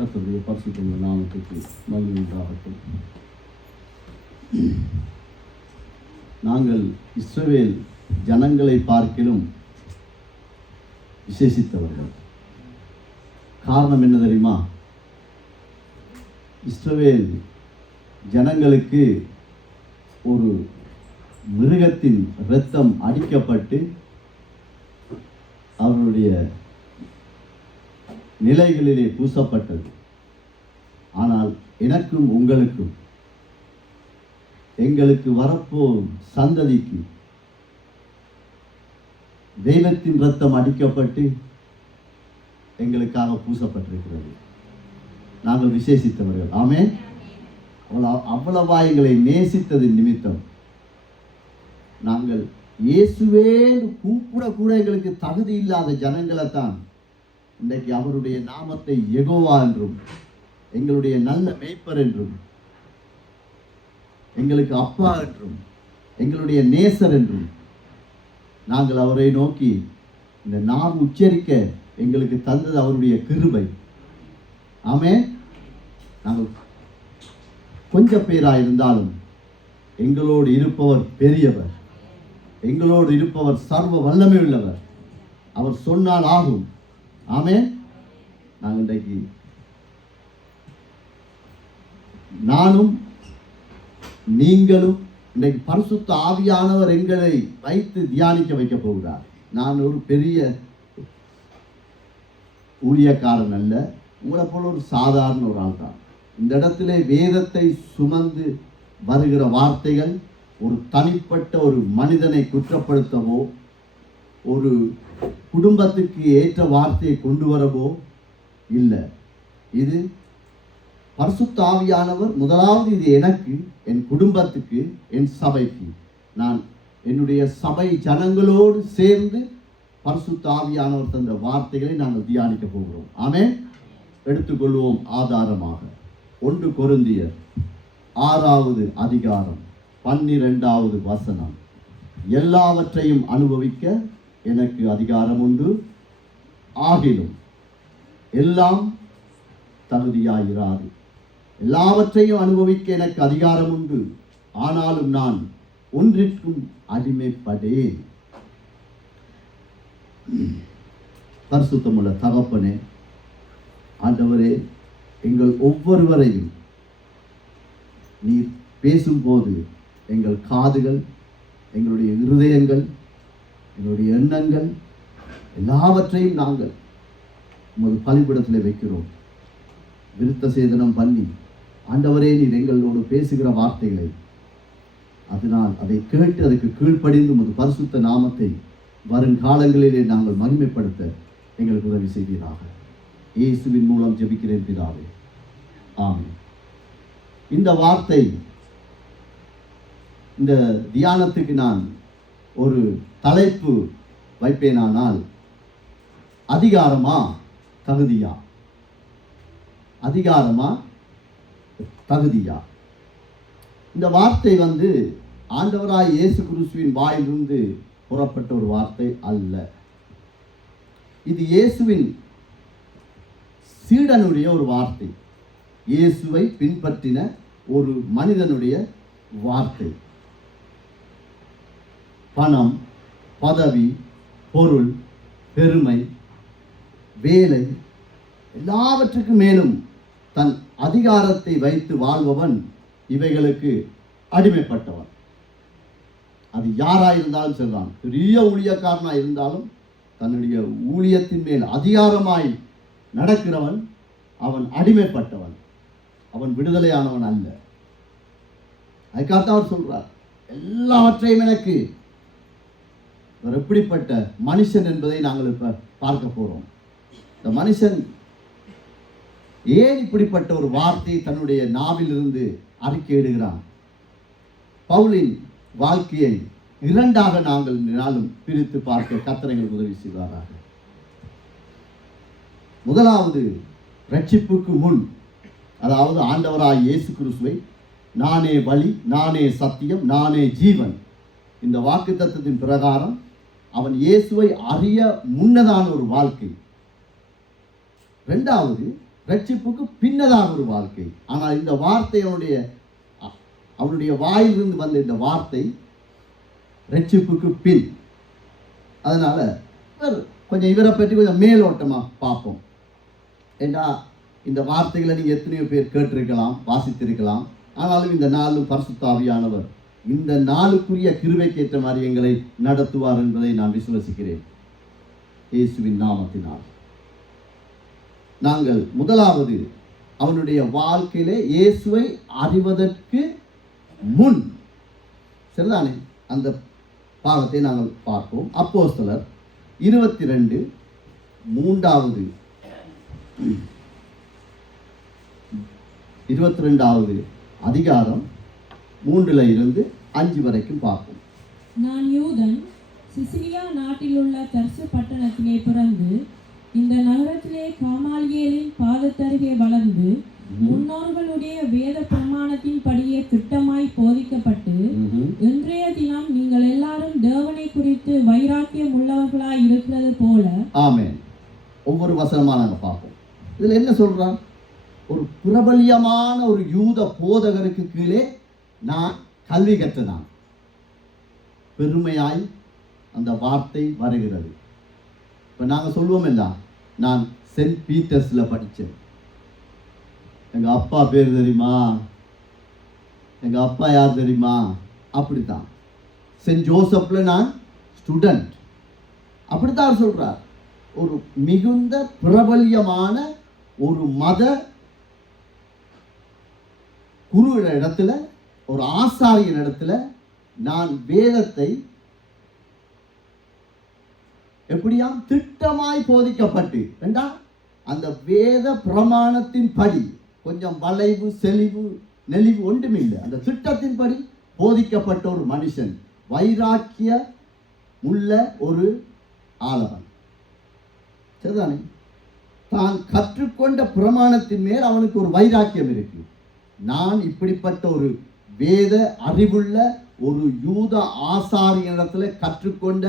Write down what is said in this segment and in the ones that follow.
கர்த்தருடைய பரிசுத்த நாமத்துக்கு மகிமை உண்டாகட்டும். நாங்கள் இஸ்ரவேல் ஜனங்களை பார்க்கிலும் விசேஷித்தவர்கள். காரணம் என்ன தெரியுமா? இஸ்ரவேல் ஜனங்களுக்கு ஒரு மிருகத்தின் இரத்தம் அடிக்கப்பட்டு அவருடைய நிலைகளிலே பூசப்பட்டது. ஆனால் எனக்கும் உங்களுக்கும் எங்களுக்கு வரப்போம் சந்ததிக்கு தெய்வத்தின் இரத்தம் அடிக்கப்பட்டு எங்களுக்காக பூசப்பட்டிருக்கிறது. நாங்கள் விசேஷித்தவர்கள். ஆமென். அவ்வளவா எங்களை நேசித்ததின் நிமித்தம் நாங்கள் இயேசுவே கூப்பிட கூட எங்களுக்கு தகுதி இல்லாத ஜனங்களைத்தான் இன்றைக்கு அவருடைய நாமத்தை யெகோவா என்றும் எங்களுடைய நல்ல மேய்ப்பர் என்றும் எங்களுக்கு அப்பா என்றும் எங்களுடைய நேசர் என்றும் நாங்கள் அவரை நோக்கி இந்த நாம் உச்சரிக்க எங்களுக்கு தந்தது அவருடைய கிருபை. ஆமென். நாங்கள் கொஞ்சம் பேராயிருந்தாலும் எங்களோடு இருப்பவர் பெரியவர், எங்களோடு இருப்பவர் சர்வ வல்லமை உள்ளவர். அவர் சொன்னால் ஆகும். ஆமென். நாங்கள் இன்றைக்கு நானும் நீங்களும் இன்றைக்கு பரிசுத்த ஆவியானவர் எங்களை வைத்து தியானிக்க வைக்க போகிறார். நான் ஒரு பெரிய ஊழியக்காரன் அல்ல, உங்களை போல ஒரு சாதாரண ஒரு ஆள் தான். இந்த இடத்துல வேதத்தை சுமந்து வருகிற வார்த்தைகள் ஒரு தனிப்பட்ட ஒரு மனிதனை குற்றப்படுத்தவோ ஒரு குடும்பத்துக்கு ஏற்ற வார்த்தையை கொண்டு வரவோ இல்லை. இது பரிசுத்த ஆவியானவர் முதலாவது இது எனக்கு, என் குடும்பத்துக்கு, என் சபைக்கு, நான் என்னுடைய சபை ஜனங்களோடு சேர்ந்து பரிசுத்த ஆவியானவர் தந்த வார்த்தைகளை நாங்கள் தியானிக்க போகிறோம். ஆமென். எடுத்துக்கொள்வோம் ஆதாரமாக 1 கொரிந்தியர் 6வது அதிகாரம் 12வது வசனம். எல்லாவற்றையும் அனுபவிக்க எனக்கு அதிகாரம் உண்டு, ஆகிலும் எல்லாம் தகுதியாயிராது. எல்லாவற்றையும் அனுபவிக்க எனக்கு அதிகாரம் உண்டு, ஆனாலும் நான் ஒன்றிற்கும் அடிமைப்படேன். பரிசுத்தமுள்ள தகப்பனே, ஆண்டவரே, எங்கள் ஒவ்வொருவரையும் நீர் பேசும்போது எங்கள் காதுகள், எங்களுடைய இருதயங்கள், எங்களுடைய எண்ணங்கள் எல்லாவற்றையும் நாங்கள் உமது பலிபீடத்தில் வைக்கிறோம். விருத்த சேதனம் பண்ணி ஆண்டவரே நீர் எங்களோடு பேசுகிற வார்த்தைகளை அதனால் அதை கேட்டு அதுக்கு கீழ்ப்படிந்து உமது பரிசுத்த நாமத்தை வருங்காலங்களிலே நாங்கள் மகிமைப்படுத்த எங்களுக்கு உதவி செய்வீராக. இயேசுவின் மூலம் ஜெபிக்கிறேன் பிதாவே, ஆமென். இந்த வார்த்தை, இந்த தியானத்துக்கு நான் ஒரு தலைப்பு வைப்பேனானால் அதிகாரமா தகுதியா, அதிகாரமா தகுதியா. இந்த வார்த்தை ஆண்டவராய் இயேசு கிறிஸ்துவின் வாயிலிருந்து புறப்பட்ட ஒரு வார்த்தை அல்ல. இது இயேசுவின் சீடனுடைய ஒரு வார்த்தை, இயேசுவை பின்பற்றின ஒரு மனிதனுடைய வார்த்தை. பணம், பதவி, பொருள், பெருமை, வேலை எல்லாவற்றுக்கும் மேலும் தன் அதிகாரத்தை வைத்து வாழ்பவன் இவைகளுக்கு அடிமைப்பட்டவன். அது யாராயிருந்தாலும் சொல்றான், பெரிய ஊழியக்காரனாக இருந்தாலும் தன்னுடைய ஊழியத்தின் மேல் அதிகாரமாய் நடக்கிறவன் அவன் அடிமைப்பட்டவன், அவன் விடுதலையானவன் அல்ல. அதுக்காகத்தான் அவர் சொல்றார், எல்லாவற்றையும் எனக்கு. எப்படிப்பட்ட மனுஷன் என்பதை நாங்கள் இப்ப பார்க்க போறோம். இந்த மனுஷன் ஏன் இப்படிப்பட்ட ஒரு வார்த்தையை தன்னுடைய நாவிலிருந்து அறிக்கையிடுகிறான்? பவுலின் வாழ்க்கையை 2ஆக நாங்கள் பிரித்து பார்க்க கர்த்தர் எங்களுக்கு உதவி செய்வாராக. முதலாவது, ரட்சிப்புக்கு முன், அதாவது ஆண்டவராய் இயேசு கிறிஸ்துவை நானே வழி, நானே சத்தியம், நானே ஜீவன், இந்த வாக்குத்தத்தத்தின் பிரகாரம் அவன் இயேசுவை அறிய முன்னதான ஒரு வாழ்க்கை. 2வது, ரட்சிப்புக்கு பின்னதாக ஒரு வாழ்க்கை. ஆனால் இந்த வார்த்தை அவனுடைய வாயிலிருந்து வந்த இந்த வார்த்தை ரட்சிப்புக்கு பின். அதனால கொஞ்சம் இவரை பற்றி கொஞ்சம் மேலோட்டமாக பார்ப்போம். ஏண்டா இந்த வார்த்தைகளை நீங்கள் எத்தனையோ பேர் கேட்டிருக்கலாம், வாசித்திருக்கலாம். ஆனாலும் இந்த நாளும் பரிசுத்த ஆவியானவர் இந்த நாளுக்குரிய கிருபைக்கேற்ற மாதிரி எங்களை நடத்துவார் என்பதை நான் விசுவசிக்கிறேன் இயேசுவின் நாமத்தினால். நாங்கள் முதலாவது அவனுடைய வாழ்க்கையிலே இயேசுவை அறிவதற்கு முன், சரிதானே, அந்த பாகத்தை நாங்கள் பார்ப்போம். அப்போஸ்தலர் 22 22வது அதிகாரம் 3 இருந்து 5 வரைக்கும் பார்ப்போம். நான் யூதன், சிசிலியா நாட்டிலுள்ள தர்சு பட்டணத்திலே பிறந்து இந்த நகரத்திலே காமாலியேலின் பாதத்தருகே வளர்ந்து முன்னோர்களுடைய வேத பிரமாணத்தின் படியே திட்டமாய் போதிக்கப்பட்டு இன்றைய தினம் நீங்கள் எல்லாரும் தேவனை குறித்து வைராக்கியம் உள்ளவர்களாய் இருக்கிறது போல. ஆமென். ஒவ்வொரு வசனமா நாங்க பார்ப்போம். இதுல என்ன சொல்றான்? ஒரு பிரபல்யமான ஒரு யூத போதகருக்கு கீழே நான் கல்வி கற்றதான். பெருமையாய் அந்த வார்த்தை வருகிறது. இப்போ நாங்கள் சொல்லுவோம் இல்ல, நான் சென்ட் பீட்டர்ஸில் படித்தேன், எங்கள் அப்பா பேர் தெரியுமா, எங்கள் அப்பா யார் தெரியுமா, அப்படித்தான். சென்ட் ஜோசப்பில் நான் ஸ்டூடெண்ட், அப்படித்தான் சொல்கிறார். ஒரு மிகுந்த பிரபல்யமான ஒரு மத குரு இடத்துல, ஒரு ஆசாரியன் இடத்துல நான் வேதத்தை எப்படியாம் திட்டமாய் போதிக்கப்பட்டு, அந்த வேத பிரமாணத்தின் படி, கொஞ்சம் வளைவு செழிவு நெளிவு ஒன்றுமில்லை, அந்த திட்டத்தின் படி போதிக்கப்பட்ட ஒரு மனுஷன், வைராக்கிய உள்ள ஒரு ஆளவன், சரிதானே. தான் கற்றுக்கொண்ட பிரமாணத்தின் மேல் அவனுக்கு ஒரு வைராக்கியம் இருக்கு. நான் இப்படிப்பட்ட ஒரு வேத அறிவுள்ள ஒரு யூத ஆசாரியனிடத்துல கற்றுக்கொண்ட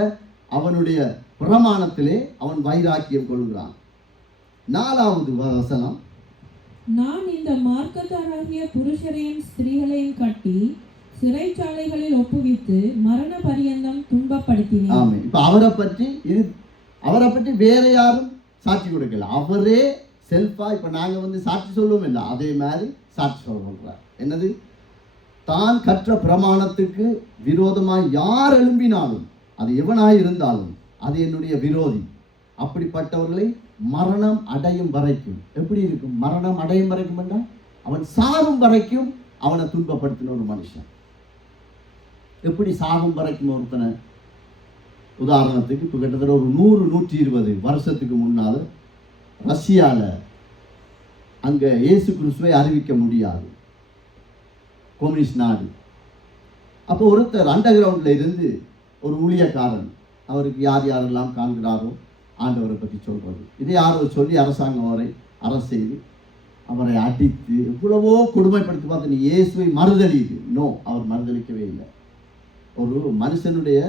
அவனுடைய பிரமாணத்திலே அவன் வைராக்கியம் கொள்கிறான். 4வது வசனம், நான் இந்த மார்க்கத்தாராகிய புருஷரையும் ஸ்திரீகளையும் கட்டி சிறைச்சாலைகளில் ஒப்புவித்து மரண பரியந்தம் துன்பப்படுத்தினேன். ஆமென். இப்ப அவரை பற்றி வேற யாரும் சாட்சி கொடுக்கல, அவரே செல்ஃபா. இப்ப நாங்க சாட்சி சொல்லுவோம் இல்லை, அதே மாதிரி சாட்சி சொல்றார். என்னது? தான் கற்ற பிரமாணத்துக்கு விரோதமாய் யார் எழும்பினாலும், அது எவனாய் இருந்தாலும், அது என்னுடைய விரோதி. அப்படிப்பட்டவர்களை மரணம் அடையும் வரைக்கும், எப்படி இருக்கும் மரணம் அடையும் வரைக்கும் என்றால், அவன் சாகும் வரைக்கும் அவனை துன்பப்படுத்தின ஒரு மனுஷன். எப்படி சாகும் வரைக்கும் ஒருத்தனை? உதாரணத்துக்கு இப்போ கிட்டத்தட்ட ஒரு 100-120 வருஷத்துக்கு முன்னால் ரஷ்யாவில் அங்கே இயேசு கிறிஸ்துவை அறிவிக்க முடியாது, கம்யூனிஸ்ட் நாடு. அப்போ ஒருத்தர் அண்டர் கிரவுண்டில் இருந்து ஒரு ஊழியக்காரன், அவருக்கு யார் யாரெல்லாம் காண்கிறாரோ ஆண்டவரை பற்றி சொல்கிறது, இதை யாரோ சொல்லி அரசாங்கம் அவரை அரசு செய்து அவரை அடித்து எவ்வளவோ கொடுமைப்படுத்தி பார்த்து, நீ இயேசுவை மறுதளிது. நோ, அவர் மறுதளிக்கவே இல்லை. ஒரு மனுஷனுடைய,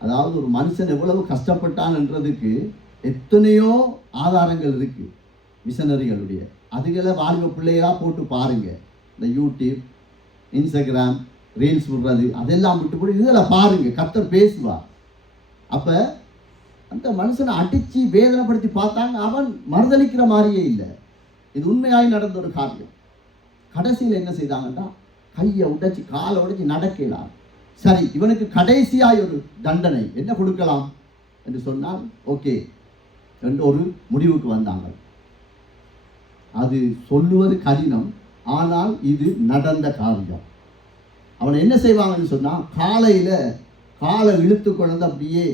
அதாவது ஒரு மனுஷன் எவ்வளவு கஷ்டப்பட்டான் என்றதுக்கு எத்தனையோ ஆதாரங்கள் இருக்கு மிஷனரிகளுடைய. அதுகளை வாழ்வு பிள்ளைகளாக போட்டு பாருங்க. இந்த யூடியூப், இன்ஸ்டாகிராம், ரீல்ஸ் விடுறது அதெல்லாம் விட்டு போட்டு இதில் பாருங்க, கர்த்தர் பேசுவார். அப்போ அந்த மனுஷனை அடித்து வேதனைப்படுத்தி பார்த்தாங்க, அவன் மறுதளிக்கிற மாதிரியே இல்லை. இது உண்மையாய் நடந்த ஒரு காரியம். கடைசியில் என்ன செய்தாங்கன்னா, கையை உடைச்சி காலை உடைச்சி நடக்கலாம். சரி, இவனுக்கு கடைசியாய் ஒரு தண்டனை என்ன கொடுக்கலாம் என்று சொன்னால் ஓகே என்று ஒரு முடிவுக்கு வந்தாங்க. அது சொல்லுவது கடினம், ஆனால் இது நடந்த காரியம். அவனை என்ன செய்வாங்கன்னு சொன்னால், காலையில் காலை இழுத்து கொண்டு அப்படியே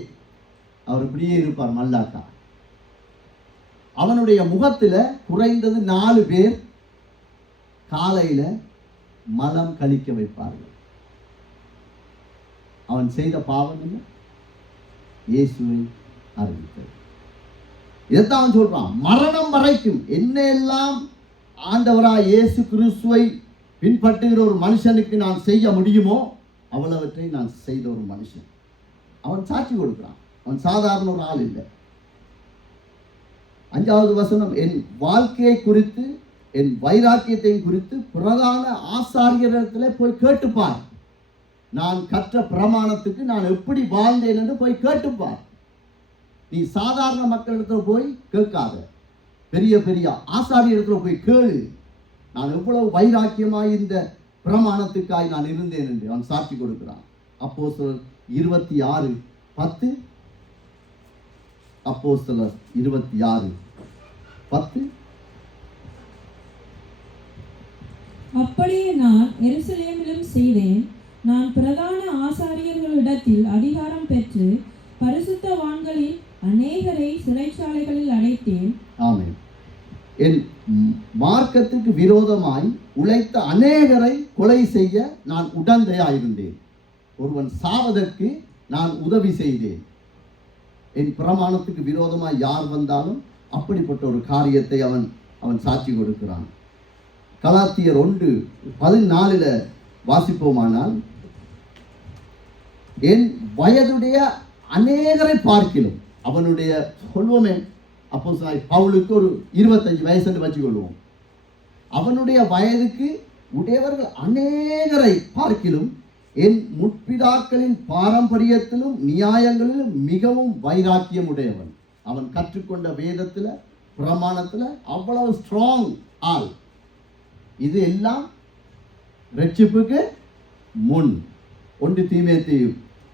அவர் இப்படியே இருப்பார் மல்லாக்கா. அவனுடைய முகத்தில் குறைந்தது 4 பேர் காலையில் மலம் கழிக்க வைப்பார்கள். அவன் செய்த பாவம் என்ன? இயேசுவை அறிவித்தது. இதைத்தான் அவன் சொல்றான், மரணம் வரைக்கும் என்ன எல்லாம் ஆண்டவராய் இயேசு கிறிஸ்துவை பின்பற்றுகிற ஒரு மனுஷனுக்கு நான் செய்ய முடியுமோ அவ்வளவற்றை நான் செய்த ஒரு மனுஷன். அவன் சாட்சி கொடுக்கிறான். அவன் சாதாரண ஒரு ஆள் இல்லை. 5வது வசனம், என் வாழ்க்கையை குறித்து என் வைராக்கியத்தை குறித்து பிரதான ஆசாரியரிடத்தில் போய் கேட்டுப்பார். நான் கற்ற பிரமாணத்துக்கு நான் எப்படி வாழ்ந்தேன் என்று போய் கேட்டுப்பார். நீ சாதாரண மக்களிடத்துல போய் கேட்காத, பெரிய பெரிய ஆசாரியரிடத்துல போய் கேளு. நான் எவ்வளவு வைராக்கியமாய் இந்த பிரமாணத்துக்காய் நான் இருந்தேன் என்று அவன் சாட்சி கொடுக்கிறான். அப்போஸ்தலர் 26:10. அப்போஸ்தலர் 26:10. அப்படியே நான் எருசலேமிலும் செய்தேன். நான் பிரதான ஆசாரியர்களிடத்தில் அதிகாரம் பெற்று பரிசுத்தவான்களில் அநேகரை சிறைச்சாலைகளில் அடைத்தேன். ஆமென். என் மார்க்கத்துக்கு விரோதமாய் உழைத்த அநேகரை கொலை செய்ய நான் உடந்தையாயிருந்தேன். ஒருவன் சாவதற்கு நான் உதவி செய்தேன். என் பிரமாணத்துக்கு விரோதமாய் யார் வந்தாலும் அப்படிப்பட்ட ஒரு காரியத்தை அவன் சாட்சி கொடுக்கிறான். கலாத்தியர் 1:14 வாசிப்போமானால், என் வயதுடைய அநேகரை பார்க்கிலும், அவனுடைய சொல்வோமே, அப்போ பவுலுக்கு ஒரு 25 வயசுன்னு வச்சுக்கொள்வோம், அவனுடைய வயதுக்கு உடையவர்கள் அநேகரை பார்க்கிலும் என் முற்பிதாக்களின் பாரம்பரியத்திலும் நியாயங்களிலும் மிகவும் வைராக்கியம் உடையவன். அவன் கற்றுக்கொண்ட வேதத்தில் பிரமாணத்தில் அவ்வளவு ஸ்ட்ராங் ஆள். இது எல்லாம் ரட்சிப்புக்கு முன். 1 தீமோத்தேயு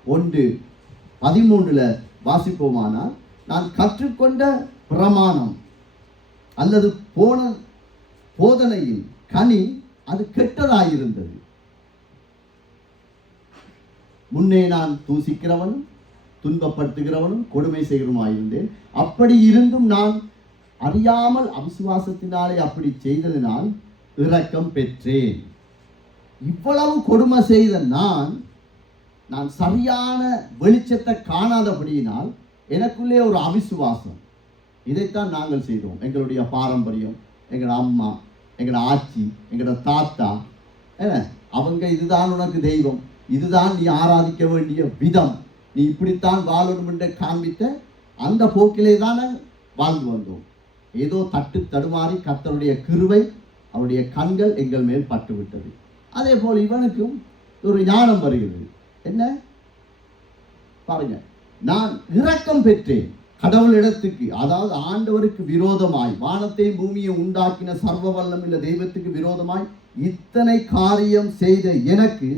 1:13 வாசிப்போமானால், நான் கற்றுக்கொண்ட பிரமாணம் அல்லது போதனையின் கனி அது கெட்டதாயிருந்தது. முன்னே நான் தூசிக்கிறவனும் துன்பப்படுத்துகிறவனும் கொடுமை செய்கிறவனுமாயிருந்தேன். அப்படி இருந்தும் நான் அறியாமல் அவிசுவாசத்தினாலே அப்படி செய்ததினால் இரக்கம் பெற்றேன். இவ்வளவு கொடுமை செய்த நான் சரியான வெளிச்சத்தை காணாதபடியினால் எனக்குள்ளே ஒரு அவிசுவாசம். இதைத்தான் நாங்கள் செய்தோம். எங்களுடைய பாரம்பரியம், எங்களோட அம்மா, எங்களோட ஆச்சி, எங்களோட தாத்தா, அவங்க இதுதான் உனக்கு தெய்வம், இதுதான் நீ ஆராதிக்க வேண்டிய விதம், நீ இப்படித்தான் வாழணும் என்று காண்பித்த அந்த போக்கிலே தானே வாழ்ந்து வந்தோம். ஏதோ தடுமாறி கர்த்தருடைய கிருபை, அவருடைய கண்கள் எங்கள் மேல் பட்டுவிட்டது. அதே போல் இவனுக்கும் ஒரு ஞானம் வருகிறது. என்ன பாருங்க, நான் இரக்கம் பெற்றேன் கடவுளிடத்துக்கு, அதாவது ஆண்டவருக்கு விரோதமாய், வானத்தையும் பூமியை உண்டாக்கின சர்வ வல்லமுள்ள தெய்வத்துக்கு விரோதமாய் இத்தனை காரியம் செய்த எனக்கு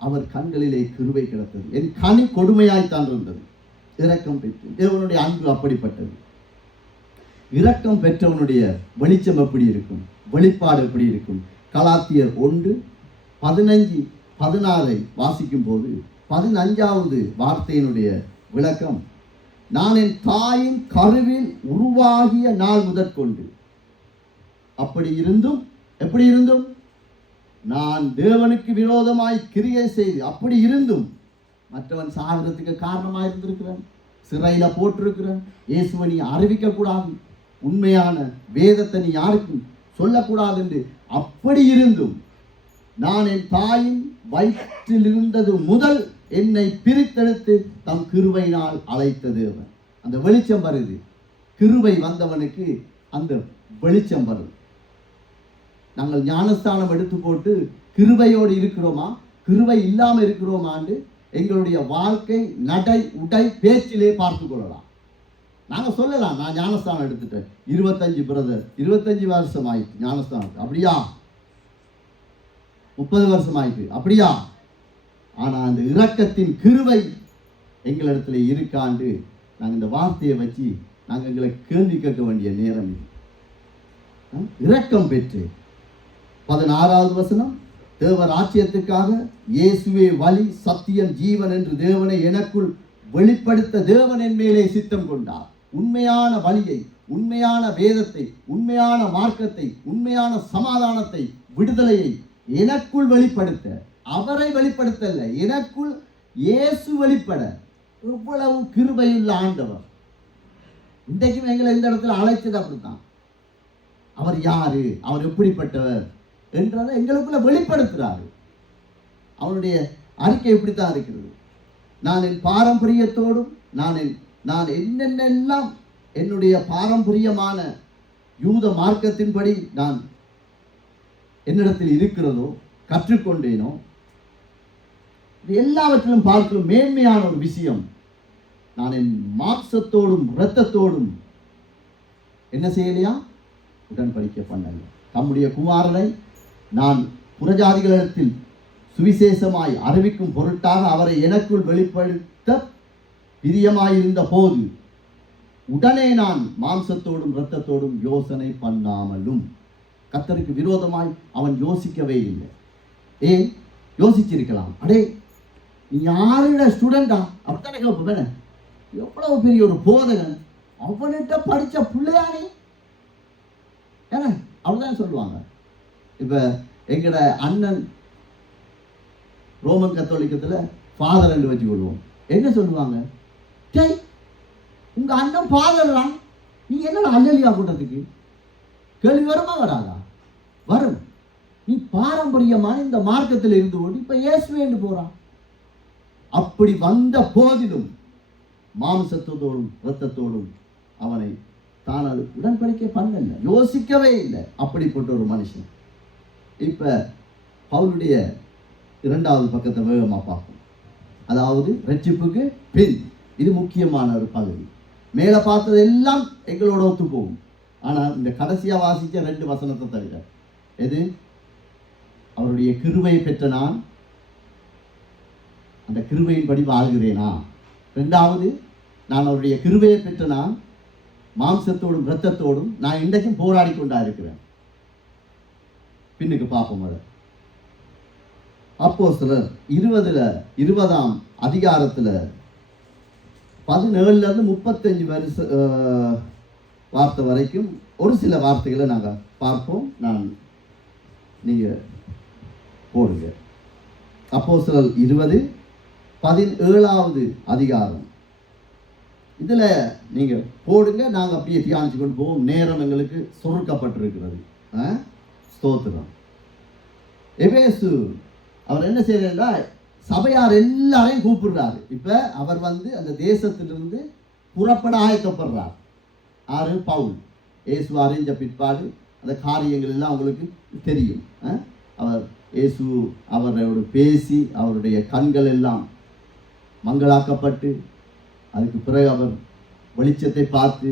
அவர் கண்களிலே கிருபை கிடைத்தது. என் கனி கொடுமையாய்த்தான் இருந்தது. இரக்கம் பெற்று தேவனுடைய அன்பு அப்படிப்பட்டது. இரக்கம் பெற்றவனுடைய வெளிச்சம் எப்படி இருக்கும், வெளிப்பாடு எப்படி இருக்கும்? கலாத்தியர் 1:15-16 வாசிக்கும் போது 15வது வார்த்தையினுடைய விளக்கம், நான் என் தாயின் கருவில் உருவாகிய நாள் முதற்கொண்டு அப்படி இருந்தும், எப்படி இருந்தும், நான் தேவனுக்கு விரோதமாய் கிரியை செய்து அப்படி இருந்தும் மற்றவன் சாகிறதுக்கு காரணமாக இருந்திருக்கிறேன், சிறையில போட்டிருக்கிறேன், இயேசுவை நீ அறிவிக்க கூடாது, உண்மையான வேதத்தை நீ யாருக்கும் சொல்லக்கூடாது என்று அப்படி இருந்தும் நான் என் தாயின் வயிற்றில் இருந்தது முதல் என்னை பிரித்தெடுத்து தம் கிருபையினால் அழைத்த தேவன். அந்த வெளிச்சம் வருது. கிருபை வந்தவனுக்கு அந்த வெளிச்சம் வருது. நாங்கள் ஞானஸ்தானம் எடுத்து போட்டு கிருபையோடு இருக்கிறோமா, கிருபை இல்லாமல் இருக்கிறோமான்னு எங்களுடைய வாழ்க்கை, நடை, உடை, பேச்சிலே பார்த்து கொள்ளலாம். நாங்கள் சொல்லலாம், நான் ஞானஸ்தானம் எடுத்துட்டேன், 25 வருஷம் ஆயிடுச்சு ஞானஸ்தானம், அப்படியா? 30 வருஷம் ஆயிட்டு, அப்படியா? ஆனால் அந்த இரக்கத்தின் கிருபை எங்களிடத்துல இருக்காண்டு நாங்கள் இந்த வார்த்தையை வச்சு நாங்கள் எங்களை கேள்வி கேட்க வேண்டிய நேரம் இது. இரக்கம் பெற்று 16வது வசனம், தேவ ராஜ்யத்துக்காக இயேசுவே வழி, சத்தியம், ஜீவன் என்று தேவனை எனக்குள் வெளிப்படுத்த தேவன் என் மேலே சித்தம் கொண்டார். உண்மையான வழியை, உண்மையான வேதத்தை, உண்மையான மார்க்கத்தை, உண்மையான சமாதானத்தை, விடுதலையை எனக்குள் வெளிப்படுத்த, அவரை வெளிப்படுத்தல, எனக்குள் இயேசு வெளிப்பட எவ்வளவு கிருபையுள்ள ஆண்டவர். இன்றைக்கும் எங்களை இந்த இடத்துல அழைச்சது அப்படித்தான். அவர் யாரு, அவர் எப்படிப்பட்டவர் என்றதை எங்களுக்குள்ள வெளிப்படுத்துகிறாரு. அவனுடைய அறிக்கை இப்படித்தான் இருக்கிறது. நான் என் பாரம்பரியத்தோடும் நான் என்னென்னெல்லாம் என்னுடைய பாரம்பரியமான யூத மார்க்கத்தின்படி நான் என்னிடத்தில் இருக்கிறதோ கற்றுக்கொண்டேனோ, இது எல்லாவற்றிலும் பார்க்கும் மேன்மையான ஒரு விஷயம், நான் என் மாம்சத்தோடும் இரத்தத்தோடும் என்ன செய்யலையா? உடன்படிக்கை பண்ணல. தம்முடைய குமாரனை நான் புறஜாதிகளிடத்தில் சுவிசேஷமாய் அறிவிக்கும் பொருட்டாக அவரை எனக்குள் வெளிப்படுத்த பிரியமாயிருந்த போது உடனே நான் மாம்சத்தோடும் இரத்தத்தோடும் யோசனை பண்ணாமலும். கர்த்தருக்கு விரோதமாய் அவன் யோசிக்கவே இல்லை. ஏன்? யோசிச்சிருக்கலாம், அடே நீ யாரோட ஸ்டூடெண்டா அப்படித்தானே கேட்பேன், எவ்வளவு பெரிய ஒரு போதகன், அவன்கிட்ட படித்த பிள்ளையானே ஏன்னா அப்படிதான் சொல்லுவாங்க. இப்போ எங்கட அண்ணன் ரோமன் கத்தோலிக்கத்தில் ஃபாதர் என்று வச்சு கொள்வோம். என்ன சொல்லுவாங்க? டேய் உங்க அண்ணன் ஃபாதர் தான், நீ என்னடா அல்லலியா கூட்டத்துக்கு? கேள்வி வருமா வராதா? வரும். நீ பாரம்பரியமான இந்த மார்க்கத்தில் இருந்து கொண்டு இப்ப இயேசுவேன்னு போறான். அப்படி வந்த போதிலும் மாம்சத்தோடும் இரத்தத்தோடும் அவனை தானது உடன்படிக்கை பண்ணல, யோசிக்கவே இல்லை. அப்படிப்பட்ட ஒரு மனுஷன். இப்ப பவுலுடைய 2வது பக்கத்தை வேகமா பார்ப்போம். அதாவது ரட்சிப்புக்கு பின் இது முக்கியமான ஒரு பகுதி. மேலே பார்த்தது எல்லாம் எங்களோட ஒத்து போகும். ஆனால் இந்த கடைசியா வாசிச்ச 2 வசனத்தை தவிர, எது? அவருடைய கிருபை பெற்ற நான் அந்த கிருபையின்படி வாழ்கிறேனா? 2வது, நான் அவருடைய கிருபையை பெற்ற நான் மாம்சத்தோடும் இரத்தத்தோடும் நான் இன்றைக்கும் போராடி கொண்டா இருக்கிறேன். பின்னுக்கு பார்ப்போம். அதை அப்போஸ்தலர் 20ஆம் அதிகாரத்தில் 17லேருந்து 35 வார்த்தை வரைக்கும் ஒரு சில வார்த்தைகளை நாங்கள் பார்ப்போம். நீங்கள் போடுங்க. அப்போஸ்தலர் 20:17வது அதிகாரம். இதில் நீங்கள் போடுங்க, நாங்கள் அப்படியே தியானிச்சு கொண்டு போவோம். நேரம் எங்களுக்கு சுருக்கப்பட்டிருக்கிறது. ஸ்தோத்திரம். எபேசு அவர் என்ன செய்யறா? சபையார் எல்லாரையும் கூப்பிடுறாரு. இப்போ அவர் அந்த தேசத்திலிருந்து புறப்பட ஆயத்தப்படுறார். ஆறு பவுல் இயேசு அறிஞ்ச பிற்பாடு அந்த காரியங்கள் எல்லாம் உங்களுக்கு தெரியும். அவர் இயேசு அவரோடு பேசி அவருடைய கண்கள் எல்லாம் மங்களாக்கப்பட்டு, அதுக்கு பிறகு அவர் வெளிச்சத்தை பார்த்து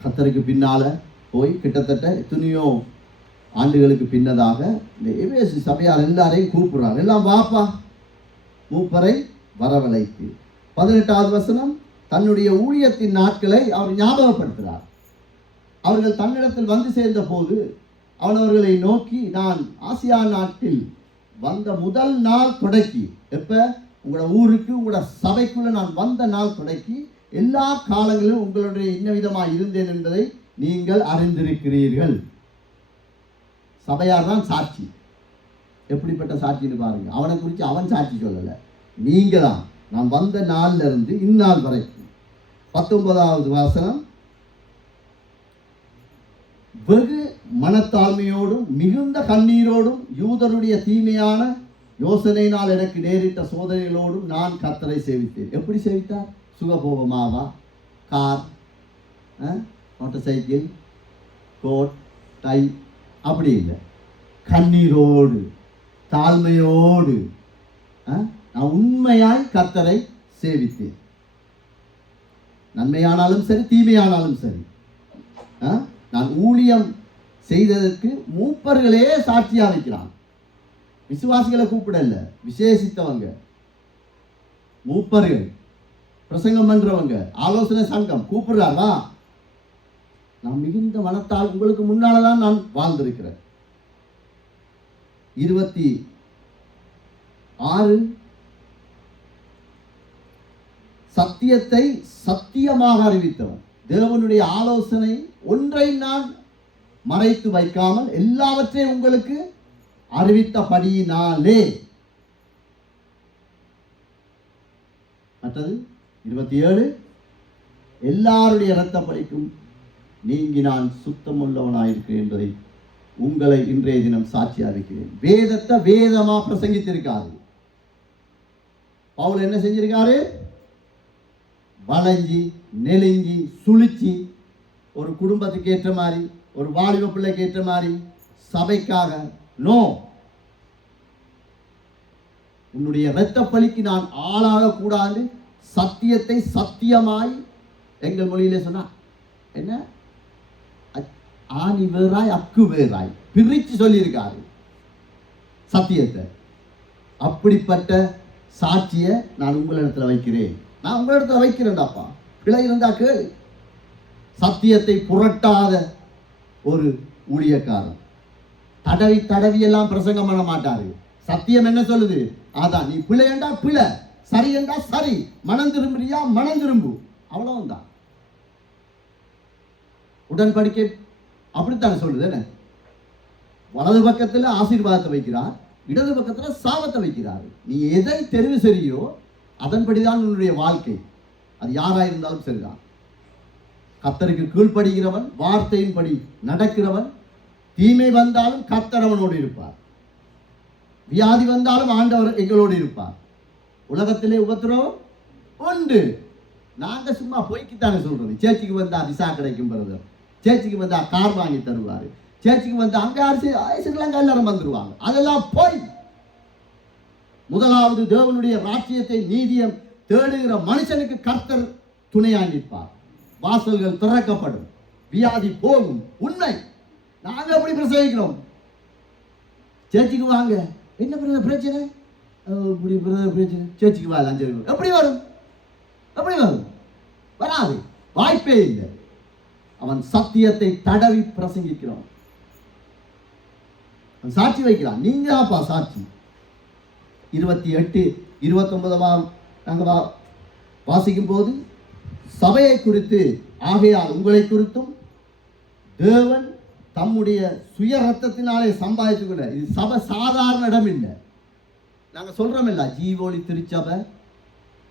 கர்த்தருக்கு பின்னால் போய் கிட்டத்தட்ட எத்தனையோ ஆண்டுகளுக்கு பின்னதாக இந்த எபேசு சபையார் எல்லாரையும் கூப்பிடுறார். எல்லாம் வாப்பா, மூப்பரை வரவழைத்து. 18வது வசனம், தன்னுடைய ஊழியத்தின் நாட்களை அவர் ஞாபகப்படுத்துகிறார். அவர்கள் தன்னிடத்தில் வந்து சேர்ந்த போது அவன் அவர்களை நோக்கி, நான் ஆசியா நாட்டில் வந்த முதல் நாள் தொடக்கி, எப்ப உங்களோட ஊருக்கு உங்களோட சபைக்குள்ள நான் வந்த நாள் தொடக்கி எல்லா காலங்களிலும் உங்களுடைய இன்ன விதமாக இருந்தேன் என்பதை நீங்கள் அறிந்திருக்கிறீர்கள். சபையார் தான் சாட்சி. எப்படிப்பட்ட சாட்சின்னு பாருங்க. அவனை குறித்து அவன் சாட்சி சொல்லலை, நீங்க தான். நான் வந்த நாள்ல இருந்து இந்நாள் வரைக்கும். 19வது வசனம், வெகு மனத்தாழ்மையோடும் மிகுந்த கண்ணீரோடும் யூதருடைய தீமையான யோசனையினால் எனக்கு நேரிட்ட சோதனைகளோடும் நான் கர்த்தரை சேவித்தேன். எப்படி சேவித்தார்? சுகபோகமாவா? Car, motor cycle, coat, tie, அப்படி இல்லை. கண்ணீரோடு தாழ்மையோடு நான் உண்மையாய் கர்த்தரை சேவித்தேன். நன்மையானாலும் சரி, தீமையானாலும் சரி. நான் ஊழியம் செய்ததற்கு மூப்பர்களே சாட்சியா வைக்கிறான். விசுவாசிகளை கூப்பிடல, விசேஷித்தவங்க மூப்பர்கள், பிரசங்கம் பண்றவங்க, ஆலோசனை சங்கம் கூப்பிடுறாரா? நான் மிகுந்த மனத்தால் உங்களுக்கு முன்னால்தான் நான் வாழ்ந்திருக்கிறேன். 26, சத்தியத்தை சத்தியமாக அறிவித்தவன். தேவனுடைய ஆலோசனை ஒன்றை நான் மறைத்து வைக்காமல் எல்லாவற்றையும் உங்களுக்கு அறிவித்தபடியினாலே. மற்றது 27, எல்லாருடைய இரத்த பலிக்கும் நீங்கி நான் சுத்தமுள்ளவனாயிருக்கிறேன் என்பதை உங்களை இன்றைய தினம் சாட்சியா இருக்கிறேன். வேதத்தை வேதமா பிரசங்கித்திருக்காரு. பவுல் என்ன செஞ்சிருக்காரு? வளைஞ்சி நெலிஞ்சி சுழிச்சி ஒரு குடும்பத்துக்கு ஏற்ற மாதிரி, ஒரு வாலிப பிள்ளைக்கு ஏற்ற மாதிரி சபைக்காக நோ. உன்னுடைய இரத்த பலிக்கு நான் ஆளாக கூடாது. சத்தியத்தை சத்தியமாய், எங்கள் மொழியிலே சொன்னா என்ன, ஆணி வேறாய் அக்கு வேறாய் பிரிச்சு சொல்லியிருக்காரு சத்தியத்தை. அப்படிப்பட்ட சாட்சியை நான் உங்களிடத்துல வைக்கிறேன். நான் உங்களிடத்துல வைக்கிறேன்டாப்பா, பிழை இருந்தா கேளு. சத்தியத்தை புரட்டாத ஒரு ஊழியக்காரன் தடவி தடவி எல்லாம் பிரசங்கம் பண்ண மாட்டாரு. சத்தியம் என்ன சொல்லுது? அதான், நீ பிழை என்றா பிழை, சரி என்றா சரி, மனம் திரும்புறியா மனம் திரும்பு, அவ்வளவுதான். உடன்படிக்கை அப்படித்தான் சொல்லுது. என்ன, வலது பக்கத்துல ஆசீர்வாதத்தை வைக்கிறார், இடது பக்கத்துல சாபத்தை வைக்கிறார். நீ எதை தெரிவு செய்யோ அதன்படிதான் உன்னுடைய வாழ்க்கை. அது யாரா இருந்தாலும் சரிதான். கர்த்தருக்கு கீழ்ப்படுகிறவன், வார்த்தையின்படி நடக்கிறவன், தீமை வந்தாலும் கர்த்தர் அவனோடு இருப்பார். வியாதி வந்தாலும் ஆண்டவர் எங்களோடு இருப்பார். உலகத்திலே உபத்திரவம் உண்டு. நாங்க சும்மா பொய்க்குத்தானே சொல்றது. சேர்ச்சிக்கு வந்தா விசா கிடைக்கும் பிரதர், சேர்ச்சிக்கு வந்தா கார் வாங்கி தருவாரு, சேர்ச்சிக்கு வந்தா அங்க அரசுலாம் எல்லாரும் வந்துருவாங்க. அதெல்லாம் போய். முதலாவது தேவனுடைய ராஜ்யத்தை நீதியம் தேடுகிற மனுஷனுக்கு கர்த்தர் துணையாக நிற்பார். வாசல்கள் திறக்கப்படும், வியாதி போகும். உண்மை. நாங்க எப்படி பிரசவிக்கிறோம்? சேர்ச்சிக்கு வாங்க, என்ன பிரச்சனை? இப்படி பிரச்சனை, சேர்ச்சிக்கு வாங்க, எப்படி வரும்? எப்படி வரும்? வராது, வாய்ப்பே இல்லை. அவன் சத்தியத்தை தடவி பிரசங்கிக்கிறான், சாட்சி வைக்கிறான். நீங்க அப்பா சாட்சி. 28, 29 நாங்க வாசிக்கும் போது, சபையை குறித்து, ஆகையால் உங்களை குறித்தும் தேவன் தம்முடைய சுய ரத்தத்தினாலே சம்பாதித்துக்கொள்ள. இது சபை சாதாரண இடம் இல்லை. நாங்க சொல்றோம் இல்ல, ஜீவோலி திருச்சபை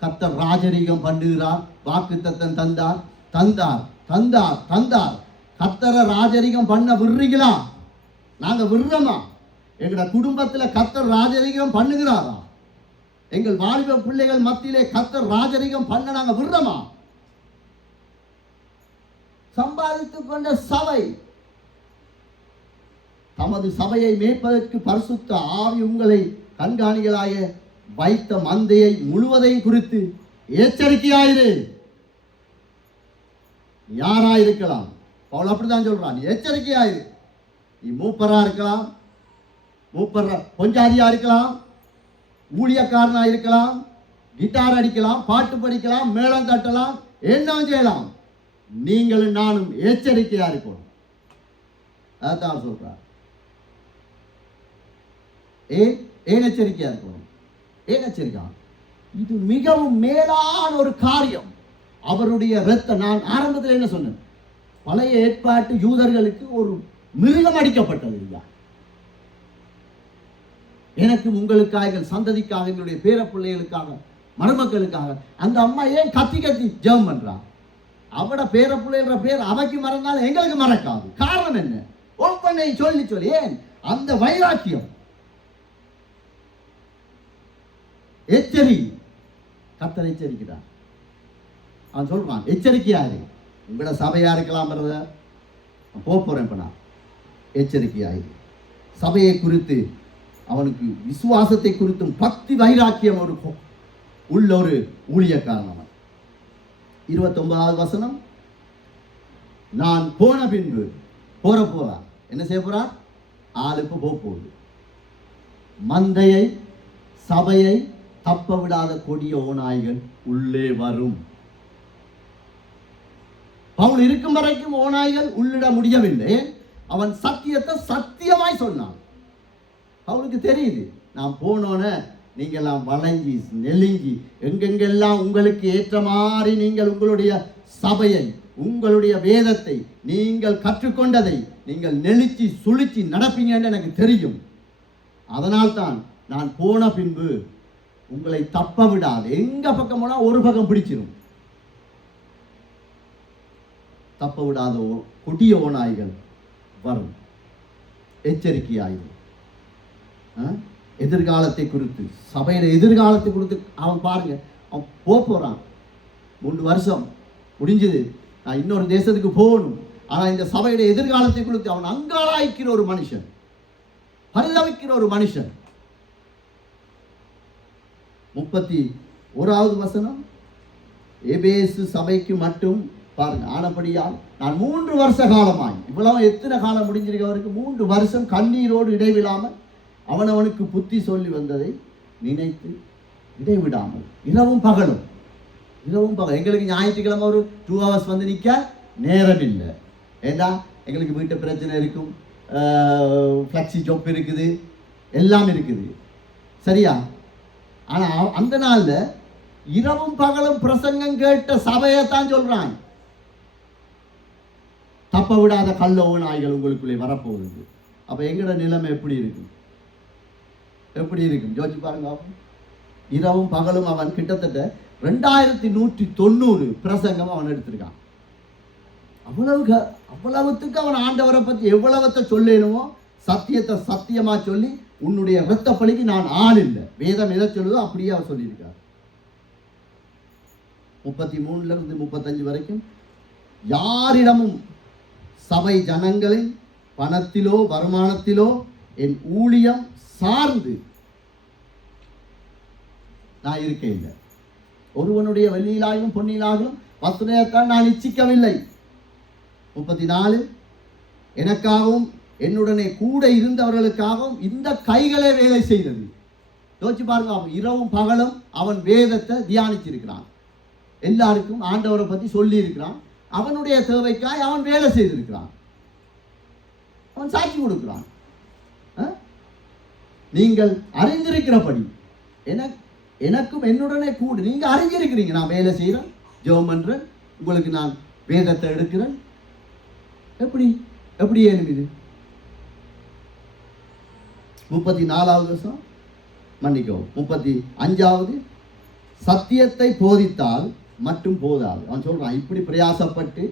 கர்த்தர் ராஜரீகம் பண்ணுகிறார், வாக்குத்தத்தம் தந்தார் தந்தார் தந்தார் தந்தார். கர்த்தரை ராஜரீகம் பண்ண விடுறீங்களா? நாங்க விடுறோமா? எங்களோட குடும்பத்துல கர்த்தர் ராஜரீகம் பண்ணுகிறாரா? எங்கள் வாலிப பிள்ளைகள் மத்தியிலே கர்த்தர் ராஜரீகம் பண்ண நாங்க விடுறோமா? சம்பாதித்துக் கொண்ட சபை, தமது சபையை மேய்ப்பதற்கு பரிசுத்த ஆவி உங்களை கண்காணிகளாக வைத்த மந்தையை முழுவதையும் குறித்து எச்சரிக்கையாயிரு. யாரா இருக்கலாம், பவுல் அப்படித்தான் சொல்றான், எச்சரிக்கையாயிரு. நீ மூப்பரா இருக்கலாம், மூப்பர் பொஞ்சாதியா இருக்கலாம், ஊழியக்காரனா இருக்கலாம், கிட்டார் அடிக்கலாம், பாட்டு படிக்கலாம், மேளம் தட்டலாம், என்ன செய்யலாம். நீங்களும் நானும் எச்சரிக்கையா இருக்கணும். அதான் சொல்றார். ஏன் எச்சரிக்கையா இருக்கணும்? ஏன் எச்சரிக்கை? இது மிகவும் மேலான ஒரு காரியம். அவருடைய இரத்த, நான் ஆரம்பத்தில் என்ன சொன்னேன், பழைய ஏற்பாட்டு யூதர்களுக்கு ஒரு மிருகம் அடிக்கப்பட்டது இல்லையா? எனக்கு உங்களுக்காக, சந்ததிக்காக, எங்களுடைய பேர பிள்ளைகளுக்காக, மருமக்களுக்காக அந்த அம்மா ஏன் கத்தி கத்தி ஜெபம் பண்றான்? அவட பேர பிள்ளைன்ற பேர் அவைக்கு மறந்தாலும் எங்களுக்கு மறக்காது. காரணம் என்ன? ஒவ்வொன்றை சொல்லி சொல்லி. ஏன்? அந்த வைராக்கியம். எச்சரி, கர்த்தர் எச்சரிக்கிறார். அவன் சொல்றான், எச்சரிக்கையாரு. உங்களோட சபையா இருக்கலாம், போறேன் இப்ப நான். எச்சரிக்கையாரு. சபையை குறித்து, அவனுக்கு விசுவாசத்தை குறித்தும் பக்தி வைராக்கியம் உள்ள ஒரு ஊழியக்காரன் அவன். 29வது வசனம், நான் போன பின்பு போறான். என்ன செய்ய போறான்? ஆளுக்கு போகுது. மந்தையை, சபையை தப்ப விடாத கொடிய ஓநாய்கள் உள்ளே வரும். பவுல் இருக்கும் வரைக்கும் ஓநாய்கள் உள்ளிட முடியவில்லை. அவன் சத்தியத்தை சத்தியமாய் சொன்னான். அவனுக்கு தெரியுது, நான் போனோன நீங்கள்லாம் வளைஞ்சி நெலுங்கி எங்கெங்கெல்லாம் உங்களுக்கு ஏற்ற மாதிரி நீங்கள் உங்களுடைய சபையை, உங்களுடைய வேதத்தை, நீங்கள் கற்றுக்கொண்டதை நீங்கள் நெளிச்சு சுழிச்சு நடப்பீங்கன்னு எனக்கு தெரியும். அதனால்தான் நான் போன பின்பு உங்களை தப்ப விடாது. எங்க பக்கம் போனா ஒரு பக்கம் பிடிச்சிடும். தப்ப விடாத கொடிய ஓநாய்கள் வரும். எச்சரிக்கையாயிரும். எதிர்காலத்தை குறித்து, சபையில எதிர்காலத்தை குறித்து அவன் பாருங்க, அவன் போறான். 3 வருஷம் முடிஞ்சது, நான் இன்னொரு தேசத்துக்கு போகணும். ஆனா இந்த சபையுடைய எதிர்காலத்தை குறித்து அவன் அங்காளாய்க்கிற ஒரு மனுஷன், பரிதவிக்கிற ஒரு மனுஷன். 31வது வசனம், எபேசு சபைக்கு மட்டும் பாருங்க, ஆனபடியால் நான் 3 வருஷ காலமாய், இவ்வளவு எத்தனை காலம் முடிஞ்சிருக்கவருக்கு 3 வருஷம் கண்ணீரோடு இடைவிடாமல் அவனவனுக்கு புத்தி சொல்லி வந்ததை நினைத்து இடைவிடாமல் இரவும் பகலும் எங்களுக்கு ஞாயிற்றுக்கிழமை ஒரு 2 hours வந்து நிற்க நேரம் இல்லை. ஏண்டா எங்களுக்கு வீட்டு பிரச்சனை இருக்கும், ஃப்ளெக்ஸி ஜாப் இருக்குது, எல்லாம் இருக்குது, சரியா? ஆனால் அந்த நாளில் இரவும் பகலும் பிரசங்கம் கேட்ட சபையை தான் சொல்றான். தப்ப விடாத கள்ள நாய்கள் உங்களுக்குள்ளே வரப்போகுது. அப்போ எங்களோட நிலைமை எப்படி இருக்கும்? யோசிச்சு பாருங்க. இரவும் பகலும் அவன் கிட்டத்தட்ட 2190 பிரசங்கம் அவன் எடுத்திருக்கான். அவ்வளவுத்துக்கு அவன் ஆண்டவரை பற்றி எவ்வளவத்தை சொல்லணுமோ சத்தியத்தை சத்தியமா சொல்லி, உன்னுடைய இரத்த பலிக்கு நான் ஆள் இல்லை, வேதம் எதை சொல்லுதோ அப்படியே அவர் சொல்லியிருக்கார். 33 இருந்து 35 வரைக்கும் யாரிடமும் சபை ஜனங்களின் பணத்திலோ வருமானத்திலோ என் ஊழியம் சார்ந்து நான் இருக்கேன் இல்லை. ஒருவனுடைய வெள்ளியிலாகவும் பொன்னியிலாகவும் வஸ்துரையத்தான் நான் இச்சிக்கவில்லை. 34 எனக்காகவும் என்னுடனே கூட இருந்தவர்களுக்காகவும் இந்த கைகளே வேலை செய்தது. யோசிச்சு பாருங்க, அவன் இரவும் பகலும் அவன் வேதத்தை தியானிச்சிருக்கிறான், எல்லாருக்கும் ஆண்டவரை பற்றி சொல்லி இருக்கிறான், அவனுடைய தேவைக்காய் அவன் வேலை செய்திருக்கிறான், அவன் சாட்சி கொடுக்கிறான். நீங்கள் அறிந்திருக்கிறபடி எனக்கும் என்னுடனே கூட நீங்க அறிஞ்சிருக்கிறீங்க, நான் வேலை செய்கிறேன், ஜெபம் பண்றேன், உங்களுக்கு நான் வேதத்தை எடுக்கிறேன். எப்படி எழுது? 34வது வருஷம் மன்னிக்கவும், 35வது சத்தியத்தை போதித்தால் மட்டும் போதாது. அவன் சொல்றான், இப்படி பிரயாசப்பட்டு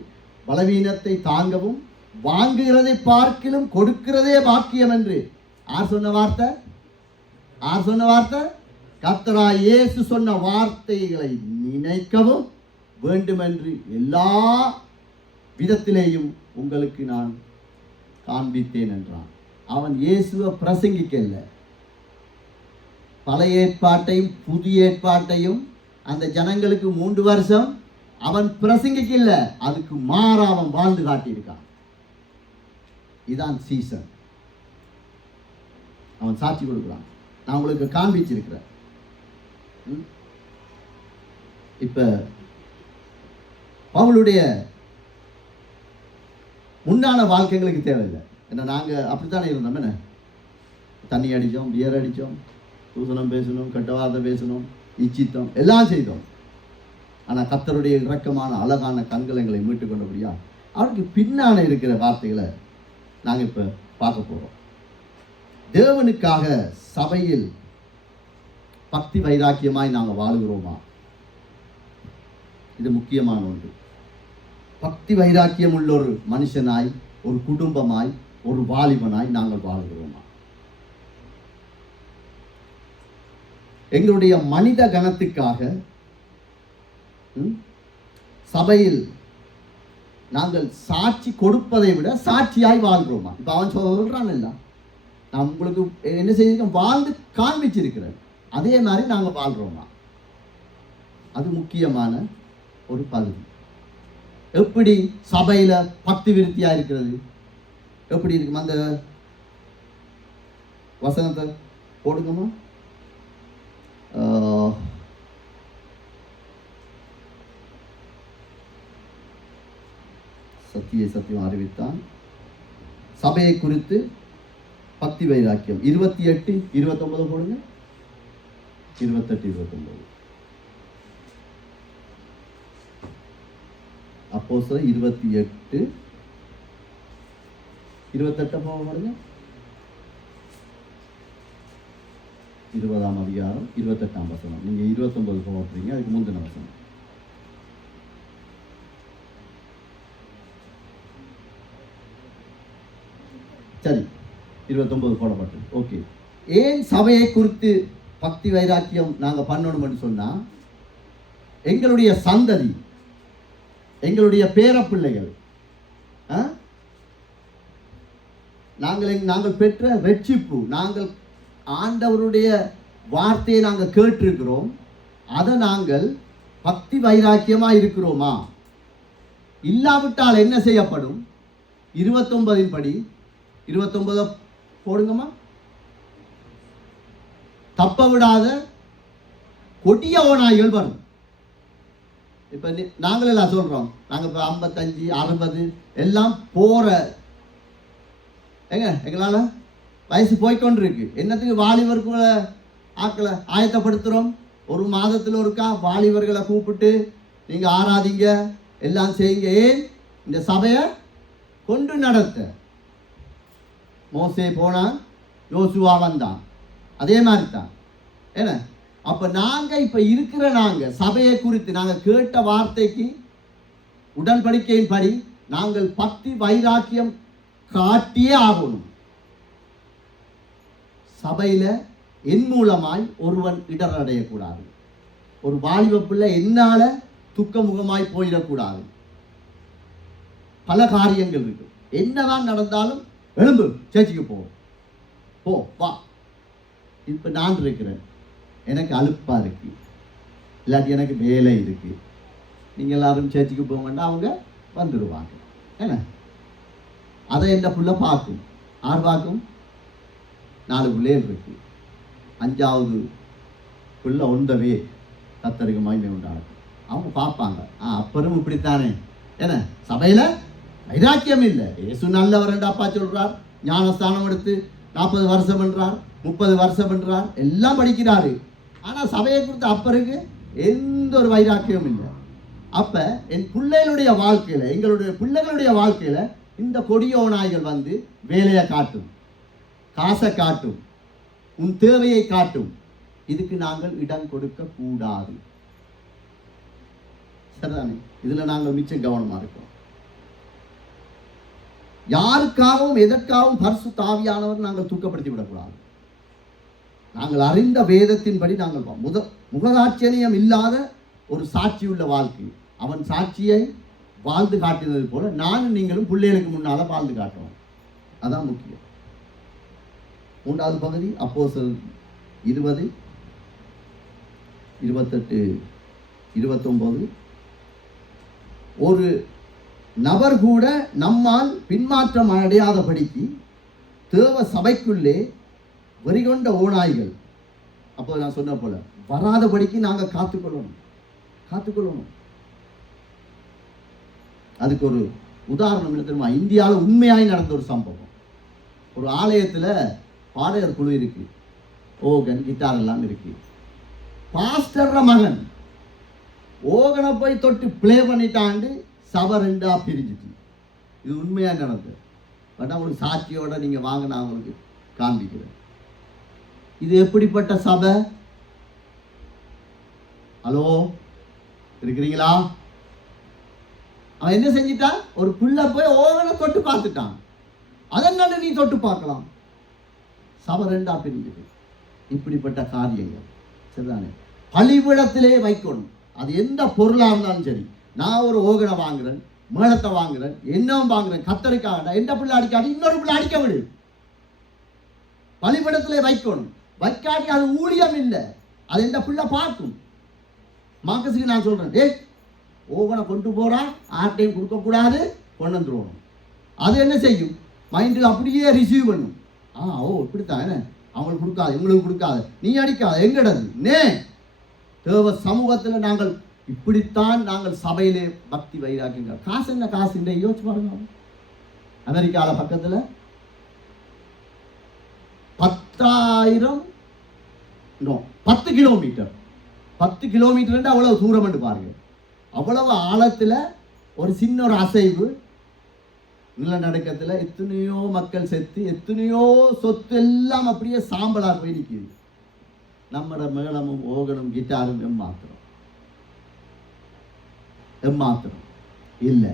பலவீனத்தை தாங்கவும் வாங்குகிறதை பார்க்கிலும் கொடுக்கிறதே பாக்கியம் என்று யார் சொன்ன வார்த்தை? கர்த்தராகிய இயேசு சொன்ன வார்த்தைகளை நினைக்கவும் வேண்டுமென்று எல்லா விதத்திலேயும் உங்களுக்கு நான் காண்பித்தேன் என்றான். அவன் இயேசுவை பிரசங்கிக்கல, பழைய ஏற்பாட்டையும் புதிய ஏற்பாட்டையும் அந்த ஜனங்களுக்கு 3 வருஷம் அவன் பிரசங்கிக்கல, அதுக்கு மாறா அவன் வாழ்ந்து காட்டியிருக்கான். இதான் சீசன். அவன் சாட்சி கொடுக்கிறான், நான் உங்களுக்கு காண்பிச்சிருக்கிறேன். இப்ப பவுலுடைய முன்னான வாழ்க்கைகளுக்கு தேவையில்லை. ஏன்னா நாங்கள் அப்படித்தானே இருந்தோம். என்ன தண்ணி அடித்தோம், பியர் அடித்தோம், தூசணம் பேசணும், கெட்டவார்த்தை பேசணும், இச்சித்தம் எல்லாம் செய்தோம். ஆனால் கர்த்தருடைய இரக்கமான அழகான கண்களை மீட்டு கொண்டபடியா அவருக்கு பின்னான இருக்கிற வார்த்தைகளை நாங்கள் இப்போ பார்க்க போகிறோம். தேவனுக்காக சபையில் பக்தி வைராக்கியமாய் நாங்கள் வாழுகிறோமா? இது முக்கியமான ஒன்று. பக்தி வைராக்கியம் உள்ள ஒரு மனுஷனாய், ஒரு குடும்பமாய், ஒரு வாலிபனாய் நாங்கள் வாழுகிறோமா? எங்களுடைய மனித கணத்துக்காக சபையில் நாங்கள் சாட்சி கொடுப்பதை விட சாட்சியாய் வாழ்கிறோமா? இப்போ அவன் சொல்றான் இல்ல, நான் உங்களுக்கு என்ன செய்திருக்கேன், வாழ்ந்து காண்பிச்சிருக்கிறேன், அதே மாதிரி நாங்கள் வாழ்கிறோமா? அது முக்கியமான ஒரு பகுதி. எப்படி சபையில் பக்தி விருத்தியாக இருக்கிறது? எப்படி இருக்கும்? அந்த வசனத்தை போடுங்கம்மா. சத்தியம் அறிவித்தான் சபையை குறித்து பக்தி வைராக்கியம். 28, 29 போடுங்க. 28, 29 அப்போஸ்தலர் 28, 28 போடுங்க. 20ஆம் அதிகாரம் 28ஆம் வசனம். நீங்க 29 போடுறீங்க, அதுக்கு முந்தின வசனம். சரி, 29 போடப்பட்டது. ஓகே. ஏன் சபையை குறித்து பக்தி வைராக்கியம் நாங்கள் பண்ணணும்னு சொன்னால், எங்களுடைய சந்ததி, எங்களுடைய பேர பிள்ளைகள் நாங்கள் பெற்ற ரட்சிப்பு, நாங்கள் ஆண்டவருடைய வார்த்தையை நாங்கள் கேட்டிருக்கிறோம். அதை நாங்கள் பக்தி வைராக்கியமா இருக்கிறோமா? இல்லாவிட்டால் என்ன செய்யப்படும்? 29 படி 29 போடுங்கம்மா. தப்ப விடாத கொடிய ஓநாய்கள் வரும். இப்ப நாங்கள் எல்லாம் சொல்றோம், நாங்க இப்ப 55 60 எல்லாம் போற எங்களால வயசு போய்கொண்டிருக்கு. என்னத்துக்கு வாலிபர்களை ஆக்களை ஆயத்தப்படுத்துறோம்? ஒரு மாதத்தில் ஒருக்கா வாலிபர்களை கூப்பிட்டு நீங்க ஆராதிங்க, எல்லாம் செய்யுங்க. ஏன்? இந்த சபையை கொண்டு நடத்த. மோசே போனான், யோசுவா வந்தான், அதே மாதிரி தான். ஏன்னா அப்ப நாங்க இப்ப இருக்கிற சபையை குறித்து நாங்க கேட்ட வார்த்தைக்கு உடன்படிக்கையின் படி நாங்கள் பக்தி வைராக்கியம் காட்டியே ஆகணும். சபையில என் மூலமாய் ஒருவன் இடரடையக்கூடாது. ஒரு வாலிப பிள்ளை என்னால துக்கமுகமாய் போயிடக்கூடாது. பல காரியங்கள் இருக்கு. என்னதான் நடந்தாலும் எழும்பு, சேர்ச்சிக்கு போ வா. இப்ப நான் இருக்கிறேன், எனக்கு அலுப்பா இருக்கு, இல்லாட்டி எனக்கு வேலை இருக்கு, நீங்க எல்லாரும் சேர்ச்சிக்கு போங்கன்னா அவங்க வந்துடுவாங்க. என்ன அதை எந்த புள்ள பார்க்கும். யார் பார்க்கும்? 4 பிள்ளைகள் இருக்கு, 5வது புள்ள ஒன்றவே கத்தருக்கு மகிமை உண்டாகும். அவங்க பார்ப்பாங்க, அப்புறம் இப்படித்தானே. என்ன சபையில வைராக்கியம் இல்லை. இயேசு நல்லவர் என்று அப்பா சொல்றார், ஞானஸ்தானம் எடுத்து 40 வருஷம் என்றார், 30 வருஷம் என்றார், எல்லாம் படிக்கிறாரு. ஆனா சபையை குறித்து அப்பருக்கு எந்த ஒரு வைராக்கியம் இல்லை. அப்ப என் பிள்ளைகளுடைய வாழ்க்கையில, எங்களுடைய பிள்ளைகளுடைய வாழ்க்கையில இந்த கொடிய நாய்கள் வந்து வேலையை காட்டும், காசை காட்டும், உன் தேவையை காட்டும். இதுக்கு நாங்கள் இடம் கொடுக்க கூடாது. சரிதானே? இதுல நாங்கள் மிச்சம் கவனமா இருக்கோம். யாருக்காகவும் எதற்காகவும் பரிசுத்த ஆவியானவர் நாங்கள் தூக்கப்படுத்தி விடக்கூடாது. நாங்கள் அறிந்த வேதத்தின்படி நாங்கள் முகதாட்சணியம் இல்லாத ஒரு சாட்சி உள்ள வாழ்க்கை, அவன் சாட்சியை வாழ்ந்து காட்டினது போல நானும் நீங்களும் பிள்ளைகளுக்கு முன்னால வாழ்ந்து காட்டுவோம். அதான் முக்கியம். 3வது பகுதி அப்போஸ்தலர் 20 28 29. ஒரு நபர் கூட நம்மால் பின்மாற்றம் அடையாதபடிக்கு தேவ சபைக்குள்ளே வெறிகொண்ட ஓநாய்கள், அப்போ நான் சொன்ன போல வராதபடிக்கு நாங்கள் காத்துக்கொள்ளணும். அதுக்கு ஒரு உதாரணம் என்ன தெரியுமா? இந்தியாவில் உண்மையாய் நடந்த ஒரு சம்பவம். ஒரு ஆலயத்தில் பாடகர் குழு இருக்கு, ஓகன் கிட்டார் எல்லாம் இருக்கு. பாஸ்டர் மகன் ஓகனை போய் தொட்டு பிளே பண்ணிட்டாண்டு சபை 2ஆ பிரிஞ்சிட்டு. இது உண்மையா நடந்தது. பட் அவங்களுக்கு சாட்சியோட நீங்க வாங்க, நான் அவங்களுக்கு காண்பிக்கிறேன். இது எப்படிப்பட்ட சபை? ஹலோ, இருக்கிறீங்களா? அவன் என்ன செஞ்சிட்டான்? ஒரு புள்ள போய் ஓகனை தொட்டு பார்த்துட்டான். அதனால நீ தொட்டு பார்க்கலாம். சபை 2ஆ பிரிஞ்சிட்டு. இப்படிப்பட்ட காரியங்கள் சரிதானே? பலிபீடத்திலே வைக்கணும். அது எந்த பொருளாக இருந்தாலும் சரி. நான் ஒரு ஓகனை வாங்குறேன், மேளத்தை வாங்குறேன், என்னவும் வாங்குறேன், கத்தரிக்காக எந்த பிள்ளை அடிக்காது, இன்னொரு பிள்ளை அடிக்க விடு. பலிபீடத்திலே வைக்கணும். வைக்காட்டி அது ஊழியம் இல்லை. அது எந்த பிள்ளை பார்க்கும். மார்க்கஸுக்கு நான் சொல்றேன், ஓகனை கொண்டு போறா, ஆட்டையும் கொடுக்கக்கூடாது, கொண்டு வந்துருவோம். அது என்ன செய்யும்? மைண்டில் அப்படியே ரிசீவ் பண்ணும். இப்படித்தான் என்ன, அவங்களுக்கு கொடுக்காது, இவங்களுக்கு கொடுக்காது, நீ அடிக்காது, எங்கடது நே. தேவ சமூகத்தில் நாங்கள் இப்படித்தான் நாங்கள் சபையிலே பக்தி வைராக்கிங்க. காசு என்ன காசு இல்லை, யோசிச்சு பாருங்க. அமெரிக்காவில் பக்கத்தில் 10 கிலோமீட்டர் 10 கிலோமீட்டர் அவ்வளவு தூரம் என்று பாருங்க. அவ்வளவு ஆழத்தில் ஒரு சின்ன ஒரு அசைவு நிலநடுக்கத்தில் எத்தனையோ மக்கள் செத்து, எத்தனையோ சொத்து எல்லாம் அப்படியே சாம்பலா போய் நிற்குது. நம்மட மேளமும் ஓகனும் கிட்டாரும் எம்மாத்திரம் இல்லை.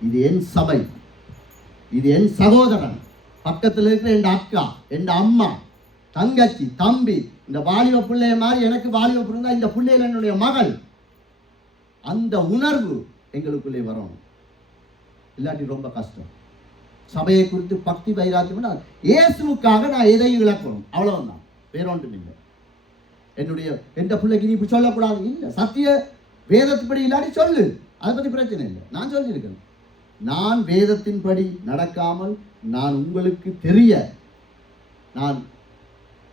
இது என் சபை, இது என் சகோதரன், பக்கத்தில் இருக்கிற என் அக்கா, என் அம்மா, தங்கச்சி, தம்பி. இந்த வாலிப பிள்ளைய மாதிரி எனக்கு வாலிப பிள்ளை, இந்த பிள்ளையில என்னுடைய மகள். அந்த உணர்வு எங்களுக்குள்ளே வரணும். இல்லாட்டி ரொம்ப கஷ்டம். சபையை குறித்து பக்தி வைராக்கியம்னா இயேசுவுக்காக நான் எதையும் இழக்கணும், அவ்வளவுதான், வேற ஒன்றும் இல்லை. எந்த பிள்ளைக்கு நீ இப்படி சொல்லக்கூடாது இல்லை, சத்திய வேதத்தின்படி இல்லாட்டி சொல்லு, அதை பற்றி பிரச்சனை இல்லை. நான் சொல்லியிருக்கேன், நான் வேதத்தின்படி நடக்காமல் நான் உங்களுக்கு தெரிய நான்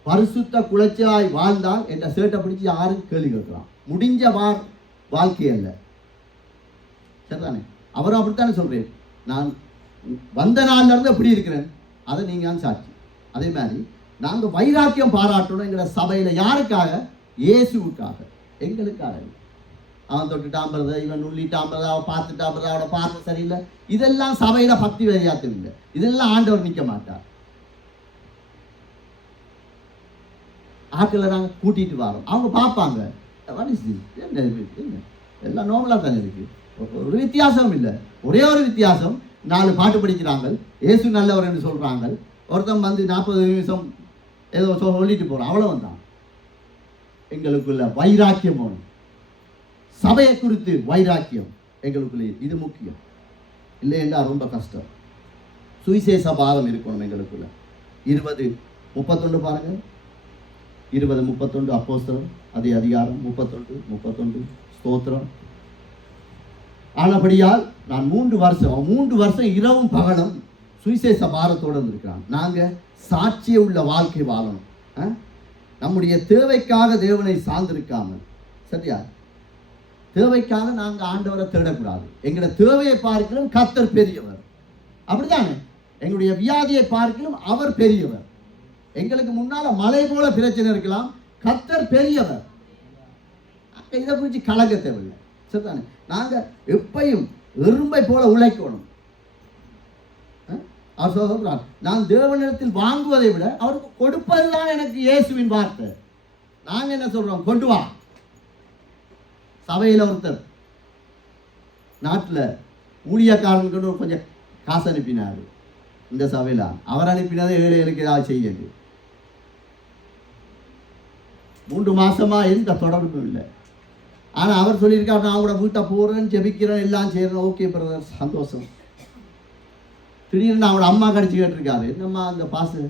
பரிசுத்த குலைச்சலாய் வாழ்ந்தால் என்ற சேட்டை பிடிச்சி யாரும் கேள்வி கேட்கலாம். முடிஞ்ச வாழ்க்கை அல்ல, சரிதானே? அவரும் அப்படித்தானே சொல்றேன், நான் வந்த நாள்ல இருந்து எப்படி இருக்கிறேன், அதை நீங்க சாட்சி. அதே மாதிரி நாங்கள் வைராக்கியம் பாராட்டணும் எங்களோட சபையில. யாருக்காக? இயேசுவுக்காக, எங்களுக்காக. அவன் தொட்டுட்டாம்பறத, இவன் உள்ளிட்டாம்பறத, அவன் பார்த்துட்டாம்பறத, அவனோட பார்த்து சரியில்லை, இதெல்லாம் சபையில பக்தி வைராக்கியம் இல்லை. இதெல்லாம் ஆண்டவர் நிற்க மாட்டார். ஆட்களை நாங்கள் கூட்டிட்டு வரோம், அவங்க பார்ப்பாங்க, என்ன எல்லாம் நோமலா தானே இருக்கு, ஒரு வித்தியாசம் இல்லை. ஒரே ஒரு வித்தியாசம், 4 பாட்டு படிக்கிறாங்க, இயேசு நல்லவர் என்று சொல்றாங்க, ஒருத்தன் வந்து 40 நிமிஷம் ஏதோ சொல்லிட்டு போறான், அவ்வளவுதான். எங்களுக்குள்ள வைராக்கியம் வேணும், சபையை குறித்து வைராக்கியம் எங்களுக்குள்ள, இது முக்கியம். இல்லை என்றால் ரொம்ப கஷ்டம். சுவிசேஷ பாதம் இருக்கணும் எங்களுக்குள்ள. 20:31 பாருங்க, 20:31 அப்போஸ்தலர் அதே அதிகாரம் 31:31 ஸ்தோத்திரம். ஆனபடியால் நான் 3 வருஷம் இரவும் பகலும் சுவிசேஷ பாரத்தோடு இருக்கிறான். நாங்கள் சாட்சிய உள்ள வாழ்க்கை வாழணும். நம்முடைய தேவைக்காக தேவனை சார்ந்திருக்காமல், சரியா? தேவைக்காக நாங்கள் ஆண்டவரை தேடக்கூடாது. எங்களோட தேவையை பார்க்கலும் கர்த்தர் பெரியவர், அப்படித்தானே? எங்களுடைய வியாதியை பார்க்கலும் அவர் பெரியவர். எங்களுக்கு முன்னால மலை போல பிரச்சனை இருக்கலாம், கர்த்தர் பெரியவர். இதை குறித்து கலங்க தேவையில்லை, சரிதானே? நாங்கள் எப்பையும் எறும்பை போல உழைக்கணும். அவர் சொல்றார், நான் தேவனிடத்தில் வாங்குவதை விட அவருக்கு கொடுப்பதுதான் எனக்கு இயேசுவின் வார்த்தை. நாங்கள் என்ன சொல்றோம்? கொண்டு வா. சபையில் ஒருத்தர் நாட்டில் ஊழியக்காரனுக்கு கொஞ்சம் காசு அனுப்பினார். இந்த சபையில் அவர் அனுப்பினதை ஏழைகளுக்கு ஏதாவது செய்யுது. 3 மாசமா எந்த தொடர்பும் இல்லை. ஆனால் அவர் சொல்லியிருக்காரு, நான் கூட வீட்டை போகிறேன், ஜெபிக்கிறேன், எல்லாம் செய்கிறேன். ஓகே பிரதர், சந்தோஷம். திடீர்னு அவனோட அம்மா கடிச்சு கேட்டிருக்காரு, என்னம்மா அந்த பாசு,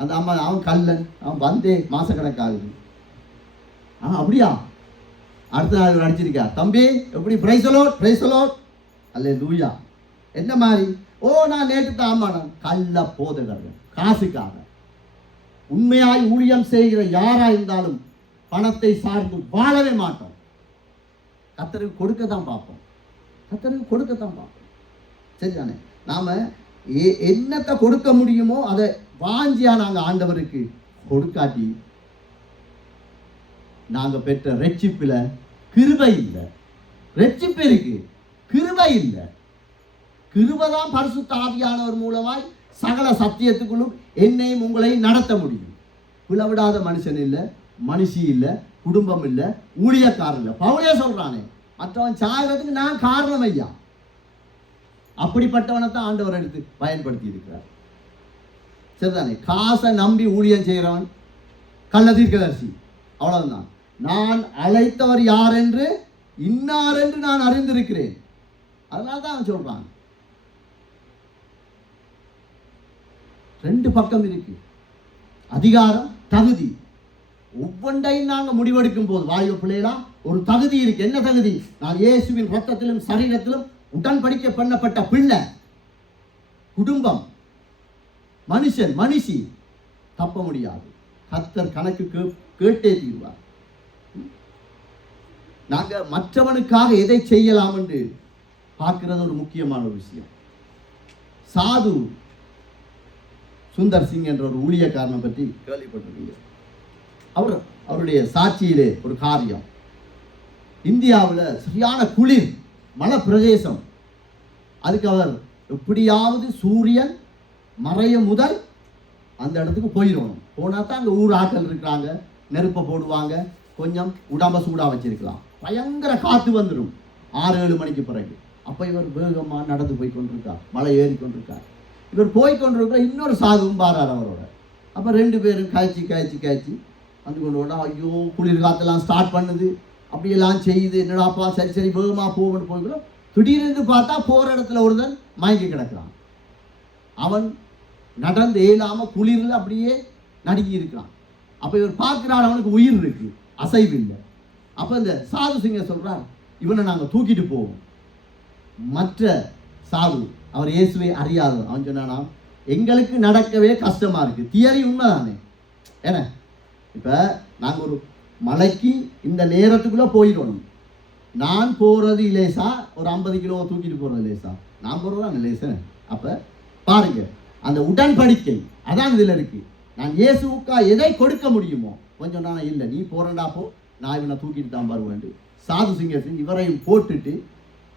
அந்த அம்மா, அவன் கல்லன், அவன் வந்தே மாசக்கணக்காகுது. அப்படியா? அடுத்த நாள் அடிச்சிருக்கா, தம்பி எப்படி பிரைசலோ அல்ல லூயா, என்ன மாதிரி? ஓ, நான் நேற்று தான். ஆமா, நான் கள்ள போதகர்கள், காசுக்காக. உண்மையாய் ஊழியம் செய்கிற யாரா இருந்தாலும் பணத்தை சார்ந்து வாழவே மாட்டோம். கர்த்தருக்கு கொடுக்கத்தான் பார்ப்போம், கர்த்தருக்கு கொடுக்கத்தான் பார்ப்போம், சரிதானே? நாம என்னத்தை கொடுக்க முடியுமோ அதை வாஞ்சியா நாங்கள் ஆண்டவருக்கு கொடுக்காட்டி நாங்கள் பெற்ற ரட்சிப்பில் கிருபை இல்லை. ரட்சிப்பு இருக்கு, கிருபை இல்லை. கிருபை தான் பரிசுத்த ஆவியானவர் மூலமாய் சகல சத்தியத்துக்குள்ளும் என்னையும் உங்களையும் நடத்த முடியும். பிளவிடாத மனுஷன் இல்லை, மனுஷி இல்லை, குடும்பம் இல்லை, ஊழியக்காரன் இல்லை. பவுலே சொல்றானே, மற்றவன் சாகிறதுக்கு நான் காரணம் ஐயா. அப்படிப்பட்டவனை தான் ஆண்டவர் எடுத்து பயன்படுத்தி இருக்கிறார், சரிதானே? காசை நம்பி ஊழியம் செய்கிறவன் கள்ள தீர்க்கதரிசி, அவ்வளவுதான். நான் அழைத்தவர் யார் என்று இன்னார் என்று நான் அறிந்திருக்கிறேன். அதனால தான் அவன் சொல்றான். 2 பக்கம் இருக்கு, அதிகாரம், தகுதி. ஒவ்வொன்றையும் நாங்கள் முடிவெடுக்கும் போது வாயு பிள்ளைகளா ஒரு தகுதி இருக்கு. என்ன தகுதி? நான் இயேசுவின் ரத்தத்திலும் சரீரத்திலும் உடன்படிக்கை பண்ணப்பட்ட பிள்ளை. குடும்பம், மனுஷன், மனுஷி தப்ப முடியாது. கர்த்தர் கணக்கு கேட்டே தீர்வார். நாங்கள் மற்றவனுக்காக எதை செய்யலாம் என்று பார்க்கிறது ஒரு முக்கியமான ஒரு விஷயம். சாது சுந்தர் சிங் என்ற ஒரு ஊழியக்காரனை பற்றி கேள்விப்பட்டிருக்கீங்க. அவருடைய சாட்சியிலே ஒரு காரியம், இந்தியாவில் சரியான குளிர், மலை பிரதேசம். அதுக்கு அவர் எப்படியாவது சூரியன் மறையும் முதல் அந்த இடத்துக்கு போயிடணும். போனால் தான் அங்கே ஊர் ஆட்கள் இருக்கிறாங்க, நெருப்பை போடுவாங்க, கொஞ்சம் உடம்ப சூடாக வச்சிருக்கலாம். பயங்கர காற்று வந்துடும் 6-7 மணிக்கு பிறகு. அப்போ இவர் வேகமாக நடந்து போய் கொண்டிருக்கார், மலை ஏறி கொண்டிருக்கார். இவர் போய் கொண்டிருக்கிற இன்னொரு சாதுவும் பாரார் அவரோட. அப்போ 2 பேரும் காய்ச்சி வந்து கொண்டு போனால், ஐயோ குளிர் காற்றெல்லாம் ஸ்டார்ட் பண்ணுது, அப்படியெல்லாம் செய்யுது, என்னடாப்பா சரி வேகமாக போகணும் போய்களும் திடீரென்று பார்த்தா போகிற இடத்துல ஒருத்தன் மயங்கி கிடக்கிறான். அவன் நடந்து இயலாம குளிரில் அப்படியே நடுங்கி இருக்கிறான். அப்போ இவர் பார்க்கிறார், அவனுக்கு உயிர் இருக்கு, அசைவு இல்லை. அப்போ இந்த சாது சிங்கர் சொல்றார், இவனை நாங்கள் தூக்கிட்டு போவோம். மற்ற சாது, அவர் இயேசுவை அறியாதவர், அவன் சொன்னானா, எங்களுக்கு நடக்கவே கஷ்டமா இருக்கு. தியரி உண்மைதானே. ஏன்னா இப்போ நாங்கள் ஒரு மலைக்கு இந்த நேரத்துக்குள்ளே போயிடணும். நான் போகிறது லேசா, ஒரு 50 கிலோ தூக்கிட்டு போகிறது லேசா, நான் போகிறது லேசா. அப்போ பாருங்க, அந்த உடன்படிக்கை அதான் இதில் இருக்கு. நான் இயேசுவுக்கா எதை கொடுக்க முடியுமோ கொஞ்சம் நான் இல்லை, நீ போறண்டா போ, நான் இவனை தூக்கிட்டு தான் வருவேன். சாது சிங்கர் இவரையும் போட்டுட்டு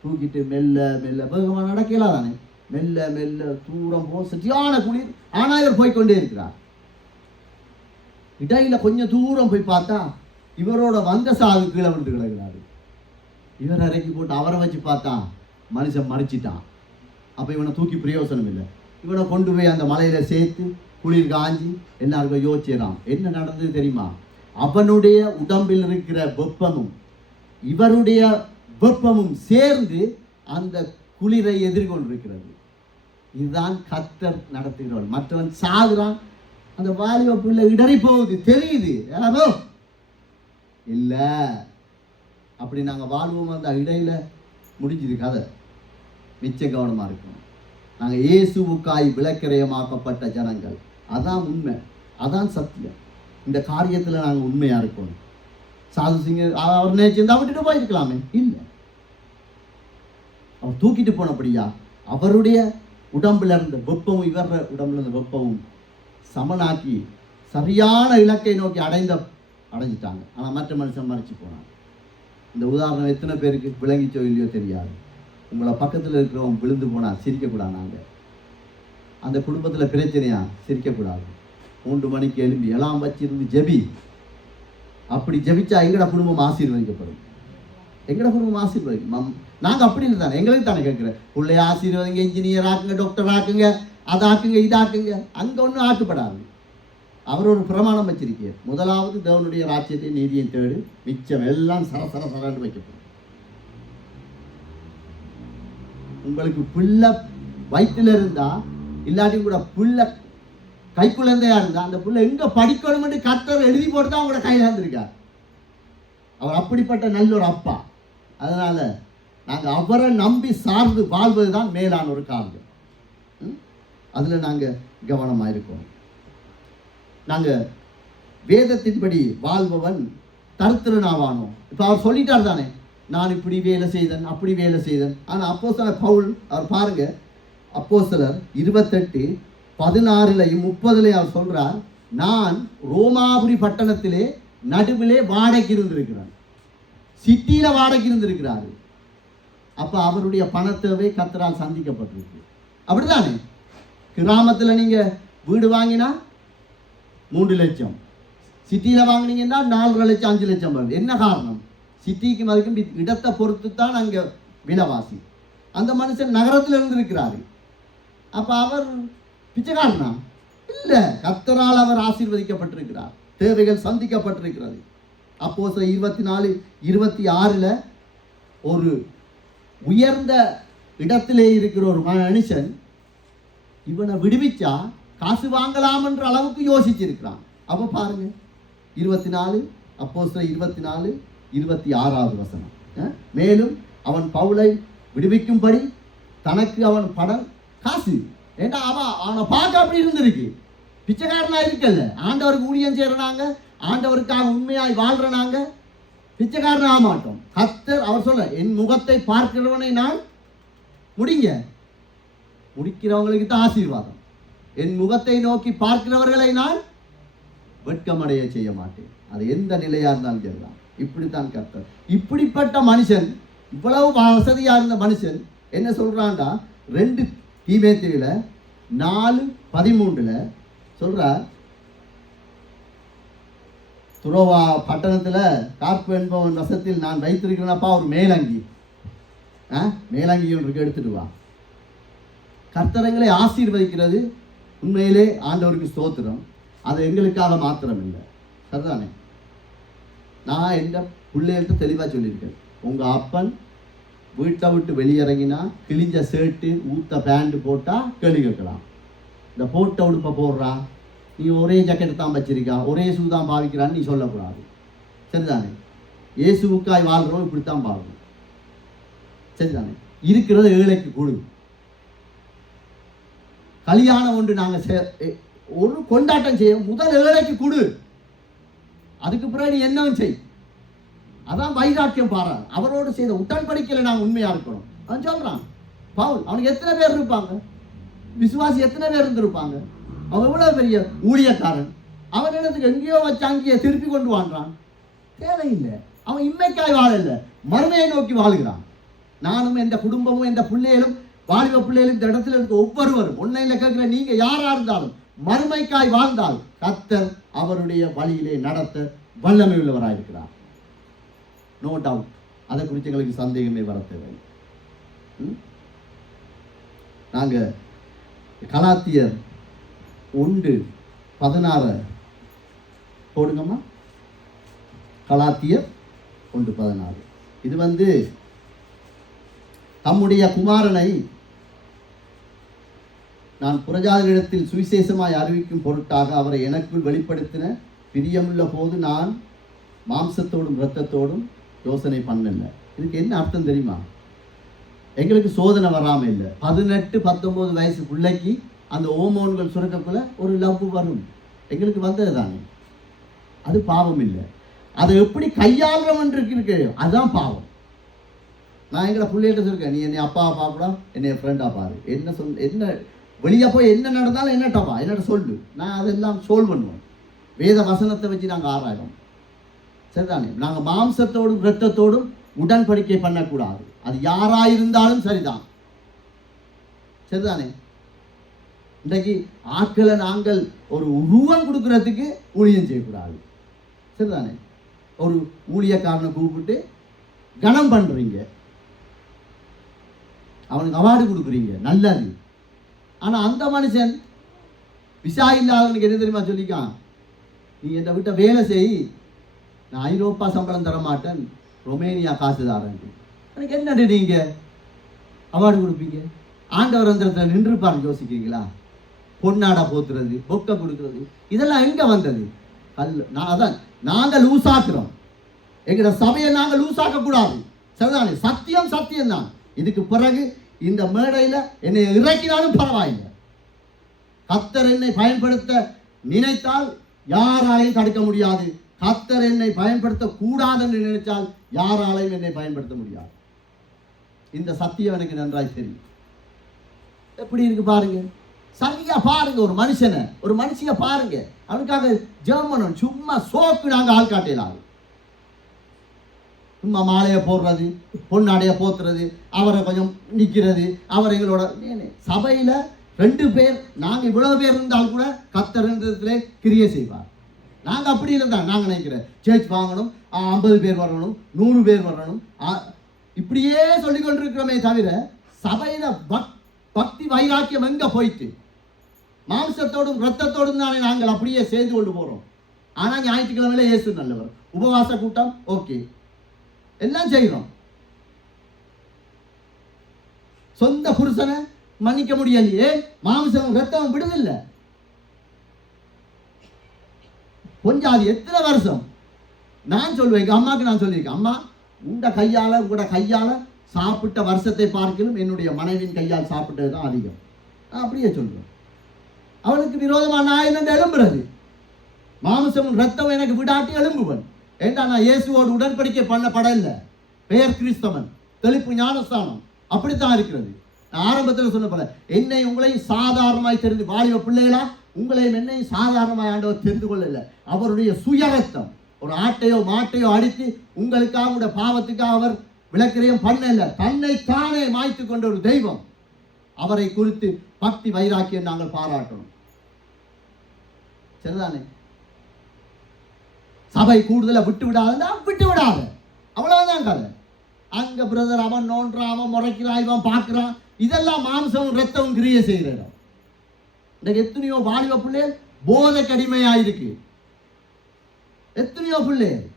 தூக்கிட்டு மெல்ல மெல்ல வேகமாக நடக்கலாம் தானே, மெல்ல மெல்ல தூரம் போ, சரியான குளிர். ஆனால் இவர் போய்கொண்டே இருக்கிறார். இடையில கொஞ்சம் தூரம் போய் பார்த்தா இவரோட வந்த சாது கீழே விட்டு கிடக்கிறாரு. இவர் இறக்கி போட்டு அவரை வச்சு பார்த்தா மனுஷன் மறிச்சிட்டான். அப்போ இவனை தூக்கி பிரயோசனம் இல்லை. இவனை கொண்டு போய் அந்த மலையில சேர்த்து குளிர் காஞ்சி எல்லாருக்கும் யோசிச்சிடறான். என்ன நடந்தது தெரியுமா? அவனுடைய உடம்பில் இருக்கிற வெப்பமும் இவருடைய வெப்பமும் சேர்ந்து அந்த குளிரை எதிர்கொண்டிருக்கிறது. இதுதான் கர்த்தர் நடத்துகிறவன். மற்றவன் சாகுறான், அந்த வாலிப பிள்ளை இடறி போகுது, தெரியுது. இல்லை, அப்படி நாங்கள் வாழ்வோம். அந்த இடையில முடிஞ்சுது கதை. மிச்ச கவனமாக இருக்கணும். நாங்கள் இயேசுவுக்காய் விளக்கிரயமாக்கப்பட்ட ஜனங்கள். அதான் உண்மை, அதான் சத்தியம். இந்த காரியத்தில் நாங்கள் உண்மையாக இருக்கணும். சாது சிங்கர் அவர் நினைச்சிருந்தா விட்டுட்டு போயிருக்கலாமே, இல்லை, அவர் தூக்கிட்டு போனபடியா அவருடைய உடம்புல இருந்த வெப்பமும் இவர உடம்புல இருந்த வெப்பமும் சமனாக்கி சரியான இலக்கை நோக்கி அடைஞ்சிட்டாங்க. ஆனால் மற்ற மனுஷன் மறைச்சு போனாங்க. இந்த உதாரணம் எத்தனை பேருக்கு விளங்கிச்சோ இல்லையோ தெரியாது. உங்களை பக்கத்தில் இருக்கிறவங்க விழுந்து போனால் சிரிக்கக்கூடாது. நாங்கள் அந்த குடும்பத்தில் பிரச்சனையா சிரிக்கக்கூடாது. 3 மணிக்கு எழும்பி எல்லாம் வச்சிருந்து ஜெபி. அப்படி ஜெபிச்சா எங்கட குடும்பம் ஆசீர்வதிக்கப்படும். எங்கட குடும்பம் ஆசீர்வதிக்கும். நாங்கள் அப்படி இல்லை தானே, எங்களுக்கு தானே கேட்குறேன். பிள்ளைய ஆசீர்வதிங்க, இன்ஜினியர் ஆக்குங்க, டாக்டர் ஆக்குங்க, அதாக்குங்க, இதாக்குங்க. அங்கே ஒன்றும் ஆக்கப்படாது. அவர் ஒரு பிரமாணம் வச்சிருக்கார். முதலாவது தேவனுடைய ராஜ்யத்தை நீதியை தேடு, மிச்சம் எல்லாம் சரசரன்னு வைக்கப்படும். உங்களுக்கு பிள்ளை வயிற்றுல இருந்தா இல்லாட்டியும் கூட பிள்ளை கைக்குழந்தையா இருந்தா அந்த பிள்ளை எங்க படிக்கணும்னு கர்த்தர் எழுதி போட்டு தான் உங்களோட கையில் இருந்திருக்கார். அவர் அப்படிப்பட்ட நல்ல ஒரு அப்பா. அதனால நாங்கள் அவரை நம்பி சார்ந்து வாழ்வது தான் மேலான ஒரு காரியம். அதில் நாங்கள் கவனமாக இருக்கோம். நாங்கள் வேதத்தின்படி வாழ்பவன் தருத்திரனாவானோம். இப்போ அவர் சொல்லிட்டார் தானே, நான் இப்படி வேலை செய்தேன், அப்படி வேலை செய்தேன். ஆனால் அப்போஸ்தலர் பவுல் அவர் பாருங்க, அப்போஸ்தலர் 28:16 30 அவர் சொல்றார், நான் ரோமாபுரி பட்டணத்திலே நடுவிலே வாடகைக்கு இருந்திருக்கிறார், சிட்டியில வாடகைக்கு இருந்திருக்கிறாரு. அப்ப அவருடைய பணத்தேவை கர்த்தரால் சந்திக்கப்பட்டிருக்கு. அப்படித்தானே? கிராமத்தில் நீங்க வீடு வாங்கினா 3 லட்சம், சிட்டியில வாங்கினீங்கன்னா 4 லட்சம் 5 லட்சம் வருது. என்ன காரணம்? சிட்டிக்கு மதிக்கும் இடத்தை பொறுத்து தான் அங்கே விலைவாசி. அந்த மனுஷன் நகரத்தில் இருந்திருக்கிறாரு. அப்போ அவர் பிச்சைக்காரனா? இல்லை, கர்த்தரால் அவர் ஆசீர்வதிக்கப்பட்டிருக்கிறார், தேவைகள் சந்திக்கப்பட்டிருக்கிறது. அப்போஸ்தலர் 24:26 ஒரு உயர்ந்த இடத்திலே இருக்கிற ஒரு மனுஷன் இவனை விடுவிச்சா காசு வாங்கலாம் என்ற அளவுக்கு யோசிச்சிருக்கிறான். அப்போ பாருங்க, 24 அப்போஸ்தலர் 24:26 மேலும் அவன் பவுலை விடுவிக்கும்படி தனக்கு அவன் படம் காசு, ஏண்டா அவனை பார்க்க அப்படி இருந்திருக்கு, பிச்சைக்காரனா இருக்கல்ல, ஆண்டவருக்கு ஊழியம் செய்யறாங்க, ஆண்டவருக்காக உண்மையாய் வாழ்றனாங்க, பிச்சைக்காரன் ஆக மாட்டோம். கர்த்தர் அவர் சொல்ல, என் முகத்தை பார்க்கிறவனை நான் முடிக்கிறவங்களுக்கு தான் ஆசீர்வாதம். என் முகத்தை நோக்கி பார்க்கிறவர்களை நான் வெட்கமடைய செய்ய மாட்டேன். அது எந்த நிலையா இருந்தாலும் சரிதான். இப்படித்தான் கர்த்தர். இப்படிப்பட்ட மனுஷன், இவ்வளவு வசதியா இருந்த மனுஷன் என்ன சொல்றான்டா, 2 தீமோத்தேயுல 4:13 சொல்றார், துரோவா பட்டணத்தில் கார்ப்பு என்பவன் வசத்தில் நான் வைத்திருக்கிறேனப்பா ஒரு மேலங்கி, மேலங்கி ஒன்றுக்கு எடுத்துட்டு வா. கர்த்தரங்களை ஆசீர்வதிக்கிறது உண்மையிலே ஆண்டவருக்கு ஸ்தோத்திரம். அது எங்களுக்காக மாத்திரம் இல்லை, சரிதானே? நான் எந்த பிள்ளைகள்கிட்ட தெளிவாக சொல்லியிருக்கேன், உங்கள் அப்பன் வீட்டை விட்டு வெளியிறங்கினா கிழிஞ்ச ஷர்ட்டு ஊத்த பேண்ட் போட்டால் கேள்வி கேட்கலாம். இந்த போட்ட உடுப்பை போடுறா, நீ ஒரே ஜாக்கெட் தான் வச்சிருக்கா, ஒரே ஷூ தான் பாவிக்கிறான்னு நீ சொல்லக்கூடாது. சரிதானே? இயேசுவுக்காய் வாழ்கிறோம் இப்படித்தான் பாருங்க. சரிதானே? இருக்கிறது ஏழைக்கு கொடு. கல்யாணம் ஒன்று நாங்கள் ஒரு கொண்டாட்டம் செய்ய முதல் ஏழைக்கு கொடு, அதுக்கு பிறகு நீ என்னவும் செய். அதான் வைராக்கியம் பாரார். அவரோடு செய்த உடன்படிக்கையில் நாங்கள் உண்மையா இருக்கணும். அவன் சொல்றான் பவுல், அவனுக்கு எத்தனை பேர் இருப்பாங்க, விசுவாசி எத்தனை பேர் இருந்திருப்பாங்க, அவன் எவ்வளவு பெரிய ஊழியக்காரன், அவன் இடத்துக்கு எங்கேயோ வச்சு அங்கேயே திருப்பி கொண்டு வாழ்றான். தேவையில்லை. அவன் இம்மைக்காய் வாழல, மறுமையை நோக்கி வாழ்கிறான். நானும் எந்த குடும்பமும் எந்த பிள்ளைகளும் வாலிப பிள்ளைகளும் இந்த இடத்துல இருக்க ஒவ்வொருவரும் ஒன்னையில கேட்கிற நீங்க யாரா இருந்தாலும் மறுமைக்காய் வாழ்ந்தால் கர்த்தர் அவருடைய வழியிலே நடத்த வல்லமை உள்ளவராயிருக்கிறார். No doubt. அதை குறித்து எங்களுக்கு சந்தேகமே வர தேவையில்லை. நாங்க கலாத்தியர் 1:16 போடுங்கம்மா. கலாத்தியர் 1:16. இது தம்முடைய குமாரனை நான் புறஜாதிகளிடத்தில் சுவிசேஷமாய் அறிவிக்கும் பொருட்டாக அவரை எனக்குள் வெளிப்படுத்தின பிரியமுள்ள போது நான் மாம்சத்தோடும் இரத்தத்தோடும் யோசனை பண்ணல. இதுக்கு என்ன அர்த்தம் தெரியுமா? எங்களுக்கு சோதனை வராமல் இல்லை. 18-19 வயசு பிள்ளைக்கு அந்த ஓமோன்கள் சுரக்கக்குள்ள ஒரு லவ் வரும். எங்களுக்கு வந்தது தானே, அது பாவம் இல்லை. அதை எப்படி கையாளுறவன் இருக்கு, அதுதான் பாவம். நான் எங்களை பிள்ளைகிட்ட சொல்லிருக்கேன், நீ என்னை அப்பாவை பார்க்கலாம், என்னை ஃப்ரெண்டாக பாரு, என்ன வெளியே போய் என்ன நடந்தாலும் என்னட்டப்பா என்னட்ட சொல்லு, நான் அதெல்லாம் சோல்வ் பண்ணுவேன். வேத வசனத்தை வச்சு நாங்கள் ஆராயோம். சரிதானே? நாங்கள் மாம்சத்தோடும் இரத்தத்தோடும் உடன்படிக்கை பண்ணக்கூடாது. அது யாராயிருந்தாலும் சரிதான். சரிதானே? இன்றைக்கு ஆட்களை நாங்கள் ஒரு உருவம் கொடுக்கறதுக்கு ஊழியம் செய்யக்கூடாது. சரிதானே? ஒரு ஊழியக்காரனை கூப்பிட்டு கனம் பண்றீங்க, அவனுக்கு அவார்டு கொடுக்குறீங்க, நல்லது. ஆனா அந்த மனுஷன் விசா இல்லாதவனுக்கு என்ன தெரியுமா சொல்லிக்கான், நீ என்னை விட்ட வேலை செய், நான் ஐரோப்பா சம்பளம் தர மாட்டேன், ரொமேனியா காசு தாரேன். எனக்கு என்னடி நீங்க அவார்டு கொடுப்பீங்க? ஆண்டவர் அந்த நின்றுப்பாரு யோசிக்கிறீங்களா? பொன்னாடா போத்துறது, பொக்க கொடுக்கறது, இதெல்லாம் எங்க வந்தது? அதான் நாங்கள் லூசாக்குறோம். எங்களோட சபையை நாங்கள் லூசாக்க கூடாது. சரிதானே? சத்தியம் சத்தியம் தான். இதுக்கு பிறகு இந்த மேடையில என்னை இறக்கினாலும் பரவாயில்லை. கர்த்தர் என்னை பயன்படுத்த நினைத்தால் யாராலையும் தடுக்க முடியாது. கர்த்தர் என்னை பயன்படுத்த கூடாதுன்னு நினைத்தால் யாராலையும் என்னை பயன்படுத்த முடியாது. இந்த சத்தியம் எனக்கு நன்றாய் தெரியும். எப்படி இருக்கு பாருங்க, சரியா பாருங்க. ஒரு மனுஷனை ஒரு மனுஷிய பாருங்க, அவனுக்காக ஜெர்மனும் சும்மா சோப்பு நாங்கள் ஆள் காட்டலாம். சும்மா மாலையை போடுறது, பொன்னாடைய போத்துறது, அவரை கொஞ்சம் நிற்கிறது, அவர் எங்களோட சபையில் 2 பேர் நாங்கள் இவ்வளவு பேர் இருந்தால் கூட கர்த்தர் கிரியை செய்வார். நாங்கள் அப்படி இருந்தால் நாங்கள் நினைக்கிறேன் சேர்ச் வாங்கணும், 50 பேர் வரணும், 100 பேர் வரணும், இப்படியே சொல்லி கொண்டிருக்கிறோமே தவிர சபையில பக்தி வைராக்கியம் எங்க போயிட்டு? மாம்சத்தோடும் இரத்தத்தோடும் தானே நாங்கள் அப்படியே சேர்ந்து கொண்டு போறோம். ஆனா ஞாயிற்றுக்கிழமையில இயேசு நல்லவர், உபவாச கூட்டம், ஓகே, எல்லாம் செய்யறோம். சொந்த புருஷனை மன்னிக்க முடியலையே, மாம்சம் ரத்தம் விடுதில்லை. கொஞ்சம் அது எத்தனை வருஷம்? நான் சொல்லுவேன், எங்க அம்மாவுக்கு நான் சொல்லியிருக்கேன், அம்மா உங்களோட கையால சாப்பிட்ட வருஷத்தை பார்க்கலும் என்னுடைய மனைவியின் கையால் சாப்பிட்டது தான் அதிகம். நான் அப்படியே சொல்லுவேன். அவனுக்கு விரோதமாக நான் என்ன எழும்புறது? மாம்சமும் ரத்தம் எனக்கு விடாட்டி எழும்புவன். ஏண்டா நான் இயேசுவோடு உடன்படிக்கை பண்ணப்படல, பெயர் கிறிஸ்தவன், தெளிப்பு ஞானஸ்தானம், அப்படித்தான் இருக்கிறது. நான் ஆரம்பத்தில் சொன்ன போல என்னை உங்களையும் சாதாரணமாய் தெரிந்து, வாலிப பிள்ளைகளா உங்களையும் என்னையும் சாதாரணமாய் ஆண்டவர் தெரிந்து கொள்ளல. அவருடைய சுயரத்தம், ஒரு ஆட்டையோ மாட்டையோ அடித்து உங்களுக்காக உடைய பாவத்துக்காக அவர் விளக்கிறையும் பண்ணல. தன்னை தானே மாய்த்து கொண்ட ஒரு தெய்வம். அவரை குறித்து பக்தி வைராக்கியம் நாங்கள் பாராட்டணும். சரிதானே? சபை கூடுதலை விட்டு விடாத, விட்டு விடாத, அவ்வளவுதான் கதை. அங்க பிரதர் அவன் நோன்றான், அவன் முறைக்கிறான், இவன் பார்க்கிறான், இதெல்லாம் மாம்சமும் ரத்தமும் கிரியை செய்கிற இன்றைக்கு எத்தனையோ வாலிப பிள்ளைகள் போதை கடிமையாயிருக்கு. எத்தனையோ பிள்ளைகள்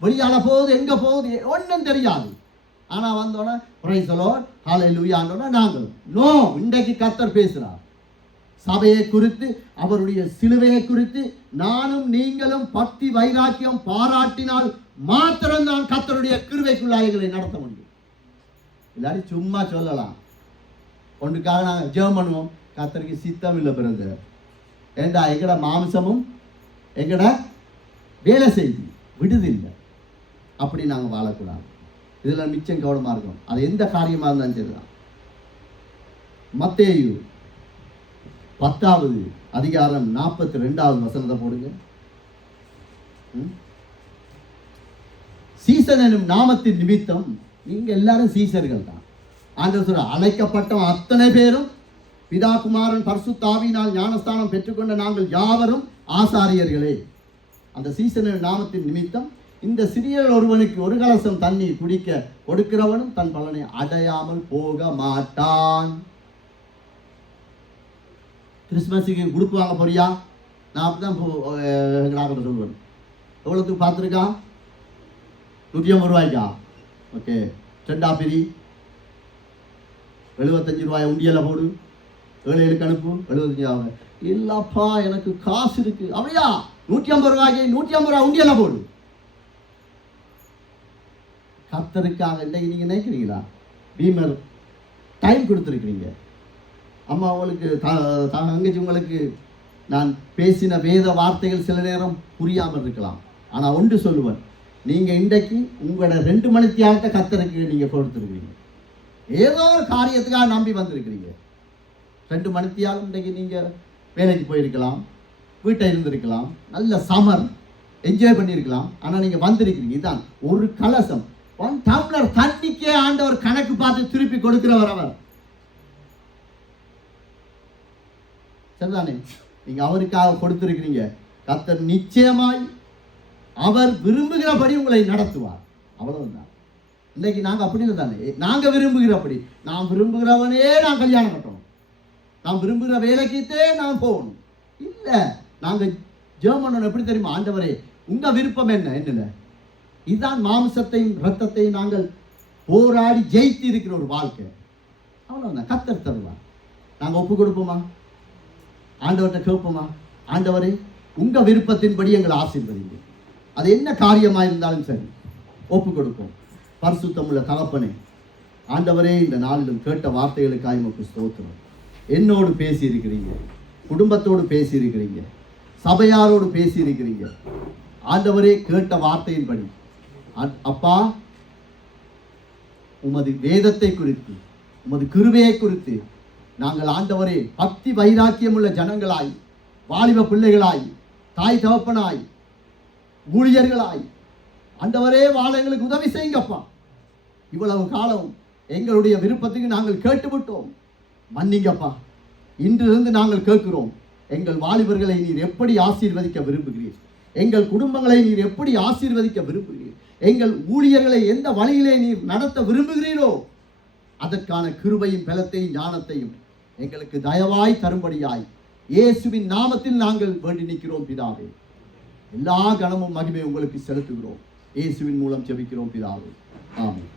வெளியால போகுது, எங்க போகுது ஒன்றும் தெரியாது. ஆனால் வந்தோடனே பிரைஸ் தி லார்ட் ஹல்லேலூயான்னோட நாங்கள் நோ, இன்றைக்கு கர்த்தர் பேசுகிறார். சபையை குறித்து, அவருடைய சிலுவையை குறித்து நானும் நீங்களும் பக்தி வைராக்கியம் பாராட்டினால் மாத்திரம்தான் கர்த்தருடைய கிருபைக்குள்ளாய்களை நடத்த முடியும். எல்லாரும் சும்மா சொல்லலாம், ஒன்றுக்காக நாங்கள் ஜெபம் பண்ணுவோம், கர்த்தருக்கு சித்தம் இல்லை பிரதர். ஏண்டா எங்கட மாம்சமும் எங்கட வேலை செய்தி விடுதில்லை. அப்படி நாங்கள் வாழக்கூடாது. இதில் மிச்சம் கவனமாக இருக்கணும். அது எந்த காரியமாக இருந்தாலும் சரிதான். மத்தேயு 10வது அதிகாரம் 42வது வசனத்தை போடுங்க. சீசன் எனும் நாமத்தின் நிமித்தம் நீங்க எல்லாரும் சீசர்கள் தான். ஆண்டவர் சொல்ற, அழைக்கப்பட்ட அத்தனை பேரும் பிதா குமாரன் பரிசுத்த ஆவியினால் ஞானஸ்தானம் பெற்றுக்கொண்ட நாங்கள் யாவரும் ஆசாரியர்களே. அந்த சீசன் எனும் நாமத்தின் நிமித்தம் இந்த சிறியர் ஒருவனுக்கு ஒரு கலசம் தண்ணீர் குடிக்க கொடுக்கிறவனும் தன் பலனை அடையாமல் போக மாட்டான். கிறிஸ்மஸுக்கு கொடுப்பு வாங்க போறியா? நான் அப்படிதான் சொல்லுவேன். எவ்வளோத்துக்கு பார்த்துருக்கா? 150 ரூபாய்க்கா? ஓகே, 2 பிரி 75 ரூபாய் உண்டியலை போடு, 7 அனுப்பு, 75 ஆகும். இல்லப்பா எனக்கு காசு இருக்கு. அப்படியா? 150 ரூபாய்க்கு 150 ரூபாய் உண்டியலை போடு. கர்த்தருக்காக இன்றைக்கு நீங்கள் நினைக்கிறீங்களா? பீமர் டைம் கொடுத்துருக்கிறீங்க. அம்மா உங்களுக்கு தங்கச்சி உங்களுக்கு நான் பேசின வேத வார்த்தைகள் சில நேரம் புரியாமல் இருக்கலாம். ஆனால் ஒன்று சொல்லுவேன், நீங்கள் இன்றைக்கு உங்களோட 2 மணி தியாகத்தை கர்த்தருக்கு நீங்கள் கொடுத்துருக்கிறீங்க. ஏதோ ஒரு காரியத்துக்காக நம்பி வந்திருக்கிறீங்க. 2 மணி தியாகம் இன்றைக்கு நீங்கள் வேலைக்கு போயிருக்கலாம், வீட்டை இருந்திருக்கலாம், நல்ல சமர் என்ஜாய் பண்ணியிருக்கலாம். ஆனால் நீங்கள் வந்திருக்கிறீங்க. இதுதான் ஒரு கலசம், 1 டம்ளர் தண்ணிக்கே ஆண்டவர் கணக்கு பார்த்து திருப்பி கொடுக்கிறவர் அவர். சரிதானே? நீங்க அவருக்காக கொடுத்திருக்கிறீங்க. கர்த்தர் நிச்சயமாய் அவர் விரும்புகிறபடி உங்களை நடத்துவார். அவ்வளவுதான். இன்னைக்கு நாங்க அப்படி இல்லை தானே? நாங்க விரும்புகிறபடி, நான் விரும்புகிறவனே நான் கல்யாணம் கட்டணும், நான் விரும்புகிற வேலைக்குத்தே நான் போகணும். இல்லை, நாங்க ஜெபம் பண்ணணும். எப்படி தெரியுமா? ஆண்டவரே உங்க விருப்பம் என்ன? என்னல இதுதான் மாம்சத்தையும் ரத்தத்தையும் நாங்கள் போராடி ஜெயித்து இருக்கிற ஒரு வாழ்க்கை. அவ்வளவுதான். கர்த்தர் தருவார். நாங்கள் ஒப்பு கொடுப்போமா? ஆண்டவர்கிட்ட கேட்போமா? ஆண்டவரே உங்க விருப்பத்தின்படி எங்களை ஆசீர்வதிங்க. அது என்ன காரியமாக இருந்தாலும் சரி ஒப்பு கொடுப்போம். பரிசுத்தமுள்ள தகப்பனே, ஆண்டவரே இந்த நாளிலும் கேட்ட வார்த்தைகளுக்காக உமக்கு ஸ்தோத்திரம். என்னோடு பேசியிருக்கிறீங்க, குடும்பத்தோடு பேசியிருக்கிறீங்க, சபையாரோடு பேசியிருக்கிறீங்க. ஆண்டவரே கேட்ட வார்த்தையின்படி அப்பா உமது வேதத்தை குறித்து, உமது கிருபையை குறித்து நாங்கள் ஆண்டவரே பக்தி வைராக்கியம் உள்ள ஜனங்களாய், வாலிப பிள்ளைகளாய், தாய் தகப்பனாய், ஊழியர்களாய் ஆண்டவரே வாழ எங்களுக்கு உதவி செய்யுங்கப்பா. இவ்வளவு காலம் எங்களுடைய விருப்பத்துக்கு நாங்கள் கேட்டுவிட்டோம், மன்னிங்கப்பா. இன்றிலிருந்து நாங்கள் கேட்கிறோம், எங்கள் வாலிபர்களை நீர் எப்படி ஆசீர்வதிக்க விரும்புகிறீர், எங்கள் குடும்பங்களை நீர் எப்படி ஆசீர்வதிக்க விரும்புகிறீர், எங்கள் ஊழியர்களை எந்த வழியிலே நீர் நடத்த விரும்புகிறீரோ அதற்கான கிருபையும் பலத்தையும் ஞானத்தையும் எங்களுக்கு தயவாய் தரும்படியாய் இயேசுவின் நாமத்தில் நாங்கள் வேண்டி நிற்கிறோம் பிதாவே. எல்லா கனமும் மகிமை உங்களுக்கு செலுத்துகிறோம். இயேசுவின் மூலம் ஜெபிக்கிறோம் பிதாவே. ஆமென்.